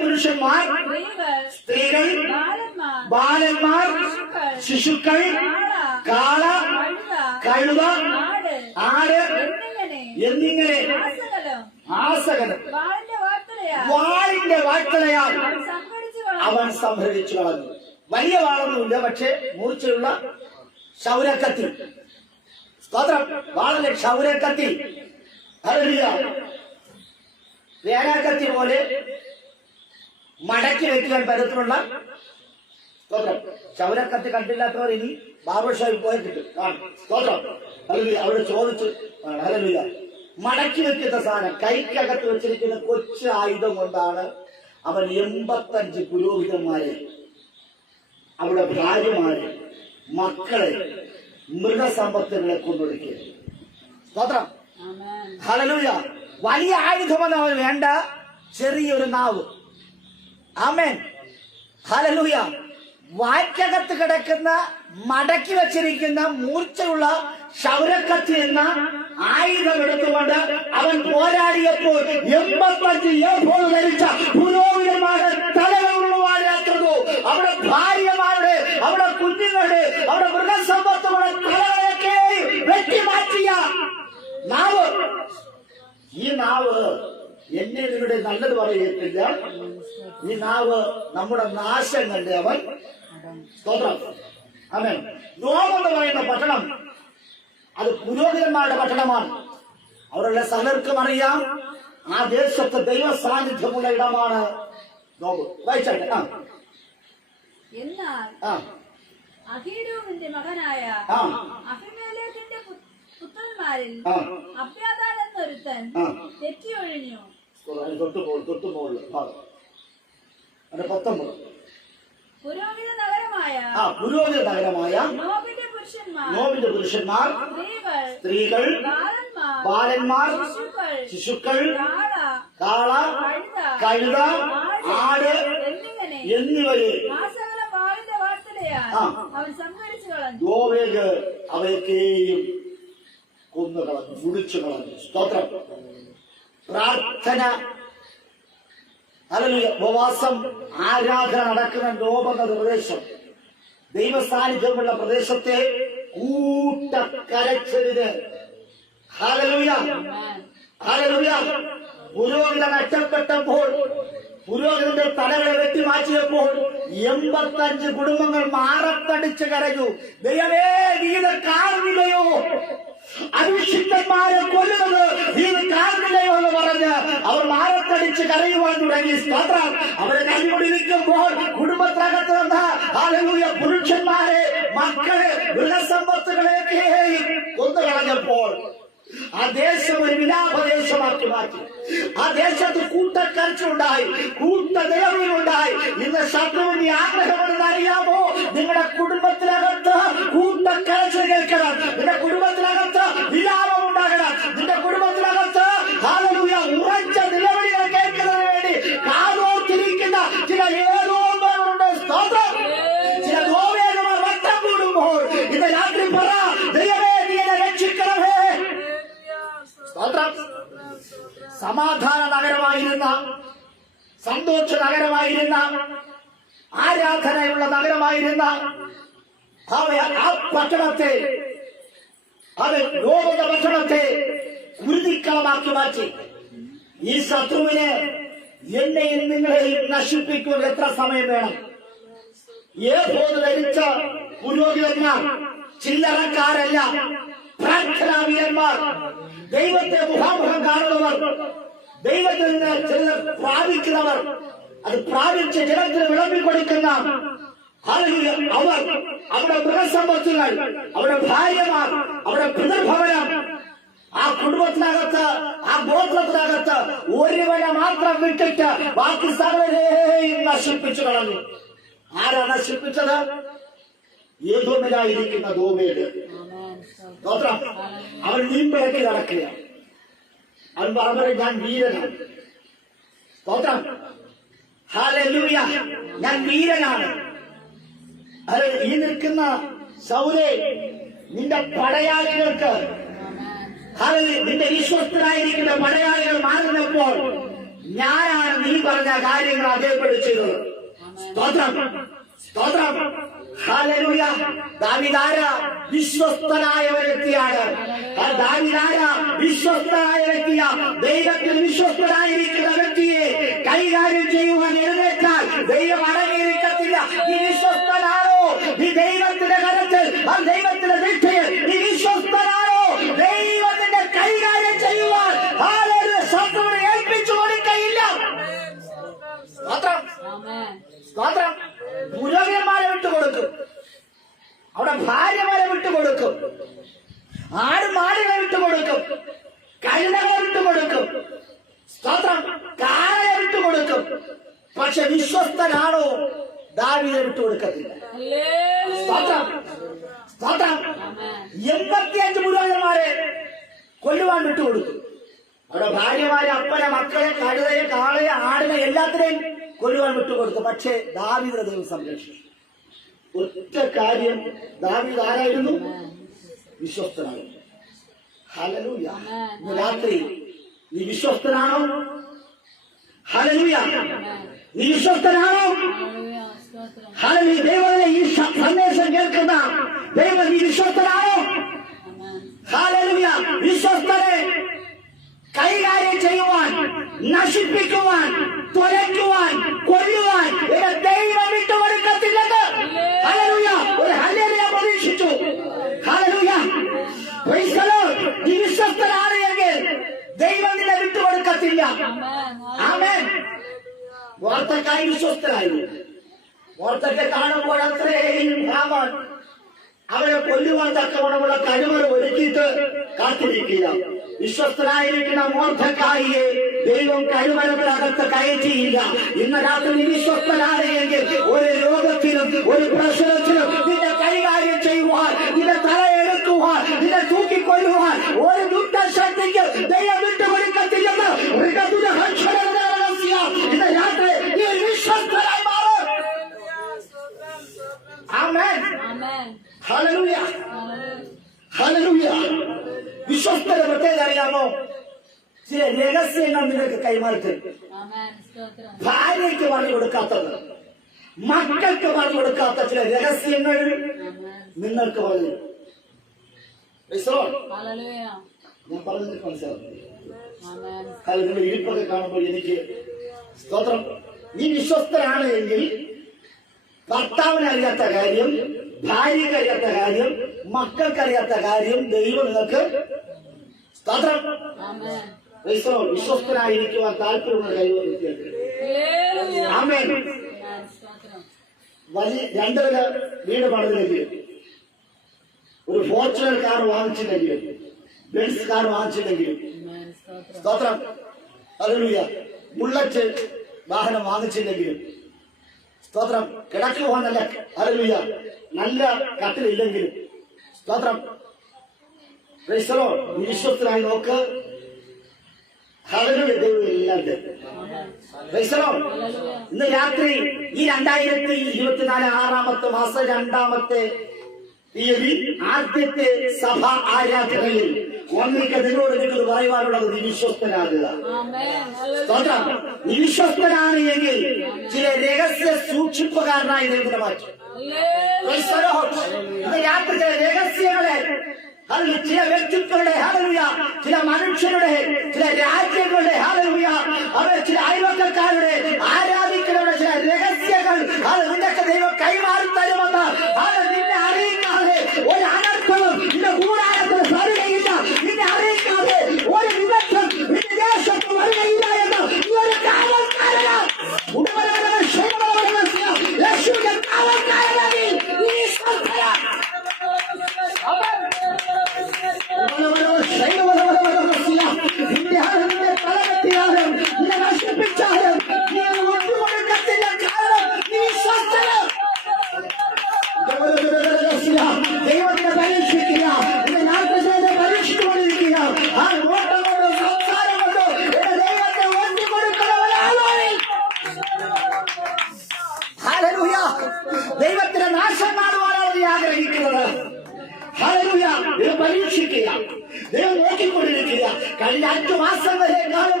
പുരുഷന്മാർ, സ്ത്രീകൾ, ബാലന്മാർ, ശിശുക്കൾ, കാള, കഴുത, ആട് എന്നിങ്ങനെ ആസകലം വാളിന്റെ വാഴ്ത്തലയാൽ അവൻ സംഹരിച്ചു കളഞ്ഞു. വലിയ വാളൊന്നുമില്ല, പക്ഷെ മൂർച്ചയുള്ള ക്ഷൗരക്കത്തി. സ്തോത്രം. വാളല്ലേ ക്ഷൗരക്കത്തി. ഹല്ലേലൂയ. വേലാക്കത്തി പോലെ മടക്കി വെക്കാൻ പരത്തിലുള്ള, സ്തോത്രം, ക്ഷൗരക്കത്തി കണ്ടില്ലാത്തവർ ഇനി ബാർബർ ഷോപ്പിൽ പോയി കിട്ടും. സ്തോത്രം. ഹല്ലേലൂയ. അവിടെ ചോദിച്ചു. ഹല്ലേലൂയ. മടക്കി വെക്കുന്ന സാധനം കൈക്കകത്ത് വെച്ചിരിക്കുന്ന കൊച്ചു ആയുധം കൊണ്ടാണ് അവൻ 85 പുരോഹിതന്മാരെ, അവിടെ ഭാര്യമാരെ, മക്കളെ, മൃഗസമ്പത്തുകളെ കൊന്നൊടുക്കിയത്. സ്തോത്രം. ഹല്ലേലൂയ. വലിയ ആയുധമെന്ന് അവൻ വേണ്ട, ചെറിയൊരു നാവ്. ആമേൻ. ഹല്ലേലൂയ. വായ്ക്കകത്ത് കിടക്കുന്ന മടക്കി വെച്ചിരിക്കുന്ന മൂർച്ചയുള്ള ക്ഷൗരക്കത്തി എന്ന ആയുധം എടുത്തുകൊണ്ട് അവൻ പോരാടിയപ്പോൾ 85 ഏഫോദ് ധരിച്ച പുരോഹിതന്മാരുടെ തലകളുള്ളവാഴാക്കുന്നു. അവിടെ ഭാര്യമാരുടെ, അവിടെ കുഞ്ഞുങ്ങളുടെ, അവിടെ മൃഗസമ്പത്തുകളുടെ തലകളൊക്കെ വെട്ടിമാറ്റിയ നാവ്. ഈ നാവ് എന്നെ നിങ്ങളുടെ നല്ലത് പറയത്തില്ല. ഈ നാവ് നമ്മുടെ നാശം കണ്ട് അവൻ, സ്തോത്രം, ആമേൻ. നോമെന്ന് പറയുന്ന പട്ടണം അത് പുരോഹിതന്മാരുടെ പട്ടണമാണ്. അവരുടെ സകലർക്കും അറിയാം ആ ദേശത്ത് ദൈവ സാന്നിധ്യമുള്ള ഇടമാണ് നോബ്. വായിച്ചാട്ടെ. അഹീരൂമിന്റെ മകനായ അഹിമേലെക്കിന്റെ പുത്രന്മാരിൽ അബ്യാഥാർ എന്നൊരുത്തൻ തെറ്റിയൊഴിഞ്ഞു. തൊട്ടുമുകളിൽ 19 പുരോഹിത നഗരമായ നോബിന്റെ പുരുഷന്മാർ, സ്ത്രീകൾ, ബാലന്മാർ, ശിശുക്കൾ, കാള, കഴുത, ആട് എന്നിവയെ യോവേഗ് അവയൊക്കെയും കൊന്നുകളഞ്ഞു, മുടിച്ചു കളഞ്ഞു. സ്തോത്രം. പ്രാർത്ഥന, ഹല്ലേലൂയ, ഉപവാസം, ആരാധന നടക്കുന്ന നോബെന്ന പ്രദേശം, ദൈവ സാന്നിധ്യമുള്ള പ്രദേശത്തെ കൂട്ടക്കരച്ചതിന് ഹല്ലേലൂയ, ഹല്ലേലൂയ. പുരോഹിതൻ അറ്റപ്പെട്ടപ്പോൾ, പുരോഹിതന്റെ തലകളെ വെട്ടിമാറ്റിയപ്പോൾ 85 കുടുംബങ്ങൾ മാറത്തടിച്ച് കരഞ്ഞു. ദൈവമേ, നീ ഇത് കാണുന്നില്ലയോ? അഭിഷിക്തന്മാരെ കൊല്ലുന്നത് നീ കാണുന്നില്ലയോ എന്ന് പറഞ്ഞ് അവർ മാറത്തടിച്ച് കരയുവാൻ തുടങ്ങി. സ്തോത്രം. അവരെ കൈകൊണ്ടിരിക്കുമ്പോൾ കുടുംബത്തിനകത്ത് നിന്ന് ഹല്ലേലൂയ പുരുഷന്മാരെ, മക്കളെ, മൃഗസമ്പത്തുകളെയൊക്കെ കൊന്നുകളഞ്ഞപ്പോൾ ആ ദേശം ഒരു വിലാപദേശമാക്കി മാറ്റി. ആ ദേശത്ത് കൂട്ടക്കരച്ചിലുണ്ടായി, കൂട്ടനിലവിലുണ്ടായി. ഇന്ന് ശത്രുവിന്റെ ആഗ്രഹമെന്ന് അറിയാമോ? നിങ്ങളുടെ കുടുംബത്തിനകത്ത് കൂട്ടക്കരച്ചിൽ കേൾക്കണം, നിന്റെ കുടുംബത്തിനകത്ത് വിലാപം ഉണ്ടാകണം, നിന്റെ കുടുംബത്തിനകത്ത് ഹല്ലേലൂയ ഉറച്ച നിലവിളികൾ കേൾക്കുന്നതിന് വേണ്ടി കാതോർത്തിരിക്കുന്ന ചില ഏതോണ്ട് സ്തോത്രം. ചില ഗോവേഗമാർ വട്ടം കൂടുമ്പോൾ ഇന്ന് രാത്രി പറ, ദൈവമേ നീ എന്നെ രക്ഷിക്കണമേ. സ്തോത്രം. സമാധാന നഗരമായിരുന്ന, സന്തോഷ നഗരമായിരുന്ന, ആരാധനയുള്ള നഗരമായിരുന്ന ആ പട്ടണത്തെ, അത് ലോക പട്ടണത്തെ കുരുതിക്കളമാക്കി മാറ്റി. ഈ ശത്രുവിനെ എന്നെയും നിങ്ങളെയും നശിപ്പിക്കുവാൻ എത്ര സമയം വേണം? ഏപോത് ധരിച്ച പുരോഹിതന്മാർ ചില്ലറക്കാരല്ല, പ്രാർത്ഥനാവീരന്മാർ, ദൈവത്തെ മുഖാമുഖം കാണുന്നവർ, ദൈവത്തിൽ നിന്ന് ചിലർ പ്രാപിക്കുന്നവർ, അത് പ്രാപിച്ച് ജനത്തിന് വിളമ്പിക്കൊടുക്കുന്ന അവർ, അവിടെ മൃഗസമ്പത്തുകൾ, അവിടെ ഭാര്യമാർ, അവിടെ പിതൃഭവനം, ആ കുടുംബത്തിനകത്ത്, ആ ഗോത്രത്തിനകത്ത് ഒരുവനെ മാത്രം വിട്ടിട്ട് ബാക്കി സകലരെയും നശിപ്പിച്ചു കളഞ്ഞു. ആരാ നശിപ്പിച്ചത്? ഏദോമിലായിരിക്കുന്ന ദോമേട് ഗോത്രം. അവൻ നീമ്പിളക്കി നടക്കുക. അവൻ പറഞ്ഞത് ഞാൻ വീരനാണ്. ഗോത്രം. ഹല്ലേലൂയ, ഞാൻ വീരനാണ്. അത് ഈ നിൽക്കുന്ന ശൗലേ, നിന്റെ പടയാളികൾക്ക്, നിന്റെ വിശ്വസ്തരായിരിക്കുന്ന പടയാളികൾ മാറുന്നപ്പോൾ ഞാനാണ് നീ പറഞ്ഞ കാര്യങ്ങൾ അതേപടി ചെയ്തത്. സ്തോത്രം, സ്തോത്രം. ഹല്ലേലൂയ. ദാവീദാര വിശ്വസ്തനായ ഒരു വ്യക്തിയാണ്. ദാവീദാര വിശ്വസ്തനായ വ്യക്തിയ, ദൈവത്തിൽ വിശ്വസ്തനായിരിക്കുന്ന വ്യക്തിയെ കൈകാര്യം ചെയ്യുവാൻ എഴുന്നേറ്റാൽ ദൈവം അടങ്ങിയിരിക്കത്തില്ല. നീ വിശ്വസ്തനാണോ? നീ ദൈവത്തിന്റെ കരത്തിൽ, ആ ദൈവത്തിന്റെ ദൃഷ്ടിയിൽ നീ വിശ്വസ്തനാണോ? ദൈവത്തിന്റെ കൈകാര്യം ചെയ്യുവാൻ ശത്രുവിനെ ഏൽപ്പിച്ചു കൊടുക്കയില്ല. സ്തോത്രം. പുരോഹിതന്മാരെ വിട്ടുകൊടുക്കും, അവിടെ ഭാര്യമാരെ വിട്ടുകൊടുക്കും, ആടുമാടുകളെ വിട്ടുകൊടുക്കും, കഴുതകളെ വിട്ടുകൊടുക്കും, സ്തോത്രം, കാളയെ വിട്ടുകൊടുക്കും. പക്ഷെ വിശ്വസ്തനാണോ? ദാവീദിനെ വിട്ടുകൊടുക്കത്തില്ല. സ്തോത്രം, സ്തോത്രം. 85 പുരോഹിതന്മാരെ കൊല്ലുവാൻ വിട്ടുകൊടുക്കും. അവിടെ ഭാര്യമാരെ, അപ്പനെ, മക്കളെ, കഴുതയെ, കാളയെ, ആടിനെ എല്ലാത്തിനെയും കൊല്ലുവാൻ വിട്ടുകൊടുത്തു. പക്ഷേ ദാവീദിനെ ദൈവം സംരക്ഷിച്ചു. ഒറ്റ കാര്യം, ദാവീദ് ആരായിരുന്നു? വിശ്വസ്തനായിരുന്നു. ഹല്ലേലൂയ. ഇന്ന് രാത്രി നീ വിശ്വസ്തനാണോ? ഹല്ലേലൂയ. നീ വിശ്വസ്തനാണോ? ഹല്ലേലൂയ. ദൈവമേ, ഈ സന്ദേശം കേൾക്കുന്ന ദൈവം, നീ വിശ്വസ്തനാണോ? ഹല്ലേലൂയ. വിശ്വസ്തരെ കൈകാര്യം ചെയ്യുവാൻ, നശിപ്പിക്കുവാൻ, തുലയ്ക്കുവാൻ, കൊല്ലുവാൻ ദൈവം വിട്ടുകൊടുക്കത്തില്ലെന്ന് ഹല്ലേലൂയ. ഒരു ഹല്ലേലൂയ പ്രതീക്ഷിച്ചു. ഹല്ലേലൂയ. Praise the Lord. നീ വിശ്വസ്തനാണ് എങ്കിൽ ദൈവം നിന്നെ വിട്ടുകൊടുക്കത്തില്ല. ആമേൻ. വാർത്തക്കായി വിശ്വസ്തരായിരുന്നു. വാർത്തക്കെ കാണുമ്പോൾ അത്രയും ഭാവം അവരെ കൊല്ലുവാൻ തക്കവണ്ണമുള്ള കഴിവുകൾ ഒരുക്കിയിട്ട് കാത്തിരിക്കുക. വിശ്വസ്തനായിരിക്കുന്ന മോർദ്ധക്കായിയെ ദൈവം കഴിവരത്തിനകത്ത് കയറ്റിയില്ല. ഇന്ന് രാത്രി വിശ്വസ്തനാണ് എങ്കിൽ ഒരു രോഗത്തിനും ഒരു പ്രശ്നത്തിനും നിന്നെ കൈകാര്യം ചെയ്യുവാൻ, നിന്നെ തലയെടുക്കുവാൻ, നിന്നെ തൂക്കിക്കൊല്ലുവാൻ ഒരു ദുഷ്ടശക്തിക്ക് ദൈവം വിട്ടുകൊടുക്കത്തില്ലെന്ന് ഇന്ന് രാത്രി നീ വിശ്വസ്തനായി മാറും. ആമേൻ. ഹല്ലേലൂയ. ഹല്ലേലൂയ. വിശ്വസ്തത പ്രത്യേകം അറിയാമോ? ചില രഹസ്യങ്ങൾ നിങ്ങൾക്ക് കൈമാറി. ഭാര്യയ്ക്ക് പറഞ്ഞു കൊടുക്കാത്തത്, മക്കൾക്ക് പറഞ്ഞു കൊടുക്കാത്ത ചില രഹസ്യങ്ങൾ നിങ്ങൾക്ക് പറഞ്ഞു. ഞാൻ പറഞ്ഞത് മനസ്സിലാവും. നിങ്ങളുടെ ഇരിപ്പൊക്കെ കാണുമ്പോൾ എനിക്ക് സ്തോത്രം. നീ വിശ്വസ്തനാണ് എങ്കിൽ ഭർത്താവിന് അറിയാത്ത കാര്യം, ഭാര്യയ്ക്ക് അറിയാത്ത കാര്യം, മക്കൾക്കറിയാത്ത കാര്യം ദൈവം നിങ്ങൾക്ക് സ്തോത്രം. വിശ്വസ്തനായിരിക്കുവാൻ താല്പര്യമുള്ള കൈവരിക്കുക. ആമേൻ. വലിയ 2 നില വീട് പണിതില്ലെങ്കിൽ, ഒരു ഫോർച്യൂണർ കാർ വാങ്ങിച്ചില്ലെങ്കിൽ, ബെൻസ് കാർ വാങ്ങിച്ചില്ലെങ്കിലും, സ്തോത്രം, ഹല്ലേലൂയ, ബുള്ളറ്റ് വാഹനം വാങ്ങിച്ചില്ലെങ്കിലും, സ്തോത്രം, കിടക്കുവാൻ നല്ല, ഹല്ലേലൂയ, നല്ല കട്ടിലില്ലെങ്കിലും, സ്തോത്രം, വിശ്വസ്തനായി നോക്ക്. ഹല്ലേലൂയ, ദൈവം എല്ലാം തരും. ഇന്ന് രാത്രി ഈ 2024 6-ാമത്തെ മാസം 2-ാമത്തെ തീയതി ആദ്യത്തെ സഭ ആരാധനയിൽ ഒന്നിക്ക് നിങ്ങളോട് എനിക്കത് പറയുവാനുള്ളത്, നീ വിശ്വസ്തനാകുക. സ്തോത്രം. നീ വിശ്വസ്തനാണ് എങ്കിൽ ചില രഹസ്യ സൂക്ഷിപ്പുകാരനായി ദൈവത്തെ മാറ്റും. ഇന്ന് രാത്രി ചില രഹസ്യങ്ങളെ, ചില വ്യക്തിത്വങ്ങളുടെ, ഹല്ലേലൂയ, ചില മനുഷ്യരുടെ, ചില രാജ്യങ്ങളുടെ, ഹല്ലേലൂയ, അവർ ചില അയൽവക്കക്കാരുടെ, ആരാധിക്കുന്നവരുടെ ചില രഹസ്യങ്ങൾ അത് നിനക്ക് ദൈവം കൈമാറി തരുമെന്ന് നിന്നെ അറിയിക്കാതെ ഒരു അനർത്ഥവും നിന്റെ കൂടാരത്തിൽ വരികയില്ല. നിന്നെ അറിയിക്കാതെ ഒരു വിദഗ്ധം നിന്റെ ദേശത്ത് വരികയില്ല എന്ന് ഈ ഒരു കാവൽക്കാരനാണ്. യേശുവിന്റെ കാവൽക്കാരനായി നീ സ്വസ്ഥനാണ്. നിന്റെ തലകെട്ടിയാലും നിന്നെ നശിപ്പിച്ചാലും നീ ഒട്ടുകൊടുക്കത്തില്ല. കാരണം നീ സ്വസ്ഥനാണ്. ദൈവത്തിനെ പരീക്ഷിക്കുക. നിന്റെ നാട്ടിനെ പരീക്ഷിച്ചുകൊണ്ടിരിക്കുക. ആ നോട്ടം കൊണ്ടോ സംസാരം കൊണ്ടോ എന്റെ ദൈവത്തെ ഒറ്റുകൊടുക്കുന്നവരാണോ? ഹല്ലേലൂയ. ദൈവത്തിന്റെ നാശം കാണുവാനാണ് നീ ആഗ്രഹിക്കുന്നത്. ഹല്ലേലൂയ. ഇത് പരീക്ഷിക്കുക. ദൈവം നോക്കിക്കൊണ്ടിരിക്കുക. കഴിഞ്ഞ 5 മാസം വരെ കാലം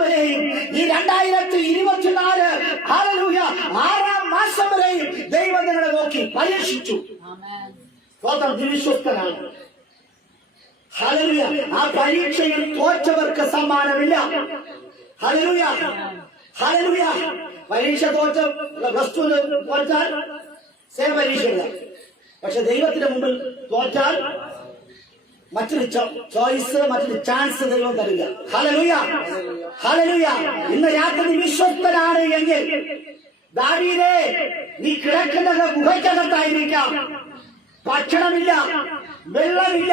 ഈ 2024 ഹല്ലേലൂയ 6-ാം മാസം വരെയും ദൈവം നിങ്ങളെ നോക്കി പരീക്ഷിച്ചു. സ്തോത്രം. വിശ്വസ്തനാണ്. ഹല്ലേലൂയ. ആ പരീക്ഷയിൽ തോറ്റവർക്ക് സമ്മാനമില്ല. ഹല്ലേലൂയ. ഹല്ലേലൂയ. പരീക്ഷ തോറ്റ +2 തോറ്റാൽ സേവ പരീക്ഷയില്ല. പക്ഷെ ദൈവത്തിന്റെ മുമ്പിൽ തോറ്റാൽ മറ്റൊരു ചോയ്സ്, മറ്റൊരു ചാൻസ് ദൈവം തരില്ല. ഹല്ലേലൂയ. ഹല്ലേലൂയ. ഇന്ന് രാത്രി നീ വിശ്വസ്തനാണ് എങ്കിൽ, ദാവീദേ, നീ കിടക്കുന്നത് ഗുഹയ്ക്കകത്തായിരിക്കാം. ഭക്ഷണമില്ല, വെള്ളമില്ല,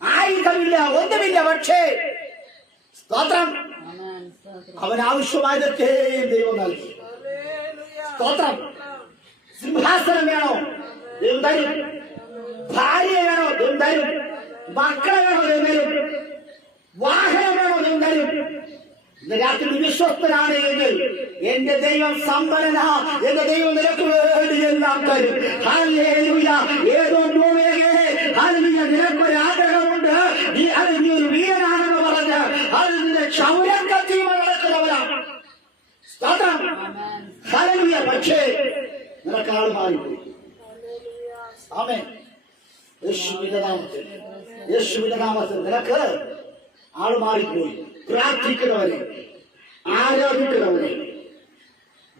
ആയുധമില്ല, ഒന്നുമില്ല. പക്ഷേ സ്തോത്രം, അവൻ ആവശ്യമായതൊക്കെയും ദൈവം നൽകി. സ്തോത്രം. സിംഹാസനം വേണോ? ദൈവം തരും. ഭാര്യ വേണോ? ദൈവം തരും. മക്കളെ വേണോ? ദൈവം തരും. വാഹനം വേണോ? ദൈവം തരും. ഇന്ന് രാത്രി വിശ്വസ്തനാണ് എങ്കിൽ എന്റെ ദൈവം സമ്പന്നന. എന്റെ ദൈവം നിനക്ക് വേണ്ടി എല്ലാം തരും. ഹല്ലേലൂയ. ഏതോ ഹല്ലേലൂയ, നിനക്കൊരാഗ്രഹമുണ്ട്. നീ ഒരു വീരനാണെന്ന് പറഞ്ഞ് അതിന്റെ ക്ഷൗരം കത്തിയുമ നടക്കുന്നവരാണ്. സ്തോത്രം. ഹല്ലേലൂയ. പക്ഷേ നിനക്ക് ആൾ മാറിപ്പോയി. ആമേൻ. യേശുവിന്റെ നാമത്തിൽ നിനക്ക് ആൾ മാറിപ്പോയി. പ്രാർത്ഥിക്കുന്നവരെ, ആരാധിക്കുന്നവരെ,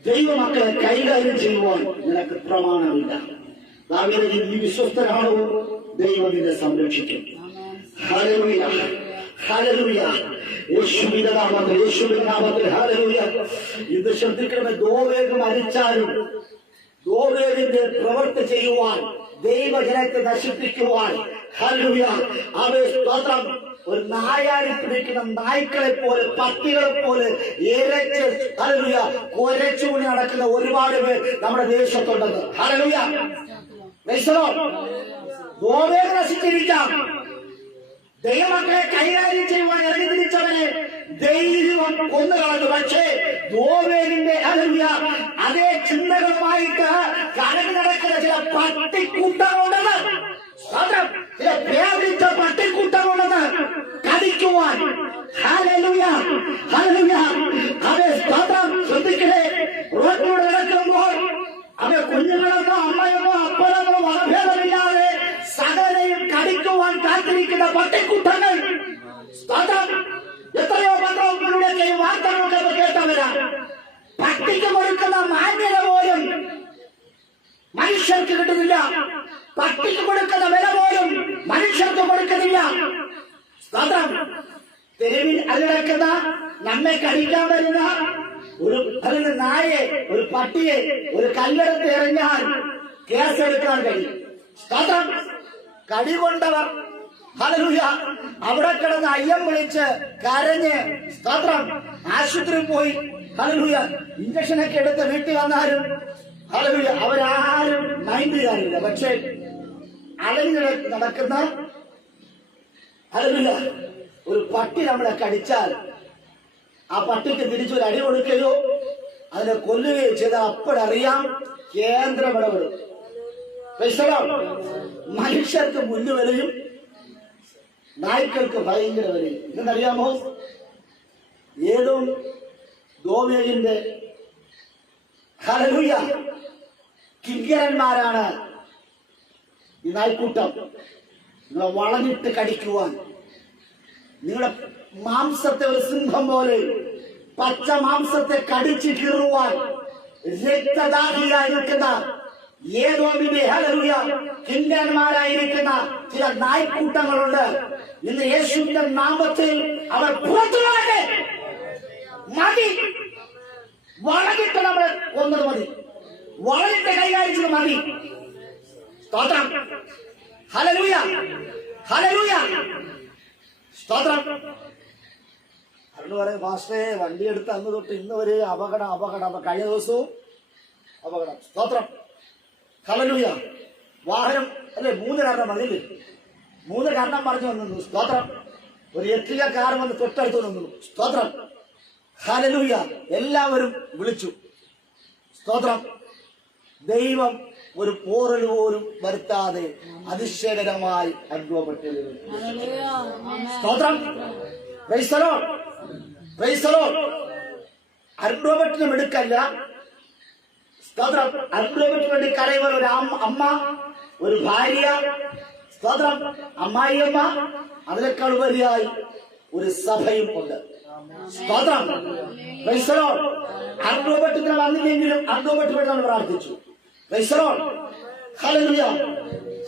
ദൈവമക്കളെ കൈകാര്യം ചെയ്യുവാൻ നിനക്ക് പ്രമാണമില്ല. ദാവീദേ, നീ വിശ്വസ്തനാണോ? ദൈവം നിന്നെ സംരക്ഷിക്കും. ഹല്ലേലൂയ. ഹല്ലേലൂയ. യേശുവിന്റെ നാമത്തിൽ, യേശുവിന്റെ നാമത്തിൽ. ഹല്ലേലൂയ. ഇത് ശ്രദ്ധിക്കണമേ. ദോവേഗ് മരിച്ചാലും ദോവേഗിന്റെ പ്രവൃത്തി ചെയ്യുവാൻ, ദൈവജനത്തെ നശിപ്പിക്കുവാൻ, ഹല്ലേലൂയ, അവയെ സ്തോത്രം, ഒരു നായാടി പിടിക്കുന്ന നായ്ക്കളെ പോലെ, പട്ടികളെ പോലെ ഇരച്ച്, ഹല്ലേലൂയ, കുരച്ചുകൊണ്ട് നടക്കുന്ന ഒരുപാട് പേർ നമ്മുടെ ദേശത്തുണ്ടെന്ന്. ഹല്ലേലൂയ. ദോവേഗ് നശിച്ചിരിക്കാം. ദൈവമക്കളെ കൈകാര്യം ചെയ്യുവാൻ ഇറങ്ങി തിരിച്ചവനെ ദൈവം കൊന്നുകളഞ്ഞു. പക്ഷേ ദോവേഗിന്റെ, ഹല്ലേലൂയ, അതേ ചിന്തകളുമായിട്ട് കടന്നു നടക്കുന്ന ചില പട്ടിക്കൂട്ടങ്ങളുണ്ടെന്ന്, ചില പേരിച്ച പട്ടിക്കൂട്ടങ്ങളുണ്ടെന്ന് കടിക്കുവാൻ. ഹല്ലേലൂയ. ഹല്ലേലൂയ. അവയെ സ്തോത്രം. ശ്രദ്ധിക്കണേ. റോഡിലൂടെ നടക്കുമ്പോൾ അവയെ കുഞ്ഞുങ്ങളെന്നോ അമ്മയെന്നോ അപ്പനെന്നോ വകഭേദമില്ലാതെ സകലയും കടിക്കുവാൻ കാത്തിരിക്കുന്ന പട്ടിക്കൂട്ടങ്ങൾ. സ്തോത്രം. എത്രയോ പത്രങ്ങളിലൂടെയൊക്കെയും വാർത്തകളൊക്കെ കേട്ടവരാ. പട്ടിക്ക് കൊടുക്കുന്ന മാന്യത പോലും മനുഷ്യർക്ക് കിട്ടുന്നില്ല. പട്ടിക്ക് കൊടുക്കുന്ന വില പോലും മനുഷ്യർക്ക് കൊടുക്കുന്നില്ല. സ്തോത്രം. തെരുവിൽ അലടക്കുന്ന, നമ്മെ കടിക്കാൻ വരുന്ന ഒരു നായെ, ഒരു പട്ടിയെ ഒരു കല്ലെടുത്ത് എറിഞ്ഞാൽ കേസെടുക്കാൻ കഴിയും. സ്തോത്രം. കടി കൊണ്ടവർ ഹല്ലേലൂയ. അവിടെ കിടന്ന് അയ്യം വിളിച്ച് കരഞ്ഞ് സ്തോത്രം ആശുപത്രിയിൽ പോയി. ഹല്ലേലൂയ. ഇഞ്ചക്ഷനൊക്കെ എടുത്ത് വീട്ടിൽ വന്നാലും ഹല്ലേലൂയ അവരാരും മൈൻഡ് ചെയ്യാറില്ല. പക്ഷേ അലഞ്ഞ് നടക്കുന്ന ഹല്ലേലൂയ ഒരു പട്ടി നമ്മളെ കടിച്ചാൽ ആ പട്ടിക്ക് തിരിച്ചൊരു അടി കൊടുക്കുകയോ അതിനെ കൊല്ലുകയോ ചെയ്താൽ അപ്പോഴറിയാം കേന്ദ്രം ഇടപെടും. മനുഷ്യർക്ക് മുന്നു വിലയും നായ്ക്കൾക്ക് ഭയങ്കര വിലയും. ഇതെന്നറിയാമോ? ഏതോ ദോവേഗിന്റെ ഹല്ലേലൂയ കിങ്കരന്മാരാണ് ഈ നായ്ക്കൂട്ടം. നിങ്ങളെ വളഞ്ഞിട്ട് കടിക്കുവാൻ, നിങ്ങളുടെ മാംസത്തെ ഒരു സിംഹം പോലെ പച്ച മാംസത്തെ കടിച്ചു കീറുവാൻ രക്തദാഹിയായിരിക്കുന്ന ഏതോമിന്റെ ഹല്ലേലൂയ കിങ്കരന്മാരായിരിക്കുന്ന ചില നായ്ക്കൂട്ടങ്ങളുണ്ട്. ഇന്ന് യേശുവിന്റെ നാമത്തിൽ അവർ പുറത്തുപോകട്ടെ. മതി, വളഞ്ഞിട്ട് നമ്മളെ കൊന്നത് മതി, വളഞ്ഞിട്ട് കൈകാര്യം മതി. സ്തോത്രം. ഹല്ലേലൂയ, ഹല്ലേലൂയ, സ്തോത്രം. അന്ന് പറയും മാസ്റ്റേ വണ്ടി എടുത്ത് അന്ന് തൊട്ട് ഇന്ന് വരെ അപകടം അപകടം, കഴിഞ്ഞ ദിവസവും അപകടം. സ്തോത്രം. ഹല്ലേലൂയ. വാഹനം അല്ലെ 3 കാരണം പറഞ്ഞില്ലേ? 3 കാരണം പറഞ്ഞു വന്നു. സ്തോത്രം. ഒരു എട്ടിക കാർ വന്ന് തൊട്ടടുത്ത് നിന്നു. സ്തോത്രം. ഹല്ലേലൂയ. എല്ലാവരും വിളിച്ചു. സ്തോത്രം. ദൈവം ഒരു പോറൽ പോലും വരുത്താതെ അതിശയകരമായി അനുഭവപ്പെട്ടു. സ്തോത്രം. Price the Lord, price the Lord. അനുഭവത്തിന് എടുക്കല്ല. സ്തോത്രം. അനുഭവത്തിന് വേണ്ടി കരയുന്ന ഒരു അമ്മ, ഒരു ഭാര്യ, സ്തോത്രം, അമ്മായിയമ്മ, അതിനേക്കാൾ ഉപരിയായി ഒരു സഭയും ഉണ്ട്. സ്തോത്രം. Price the Lord. അനുഭവത്തിന് വന്നില്ലെങ്കിലും അനുഭവത്തിന് വേണ്ടി നമ്മൾ പ്രാർത്ഥിച്ചു. Price the lord. ഹല്ലേലൂയ.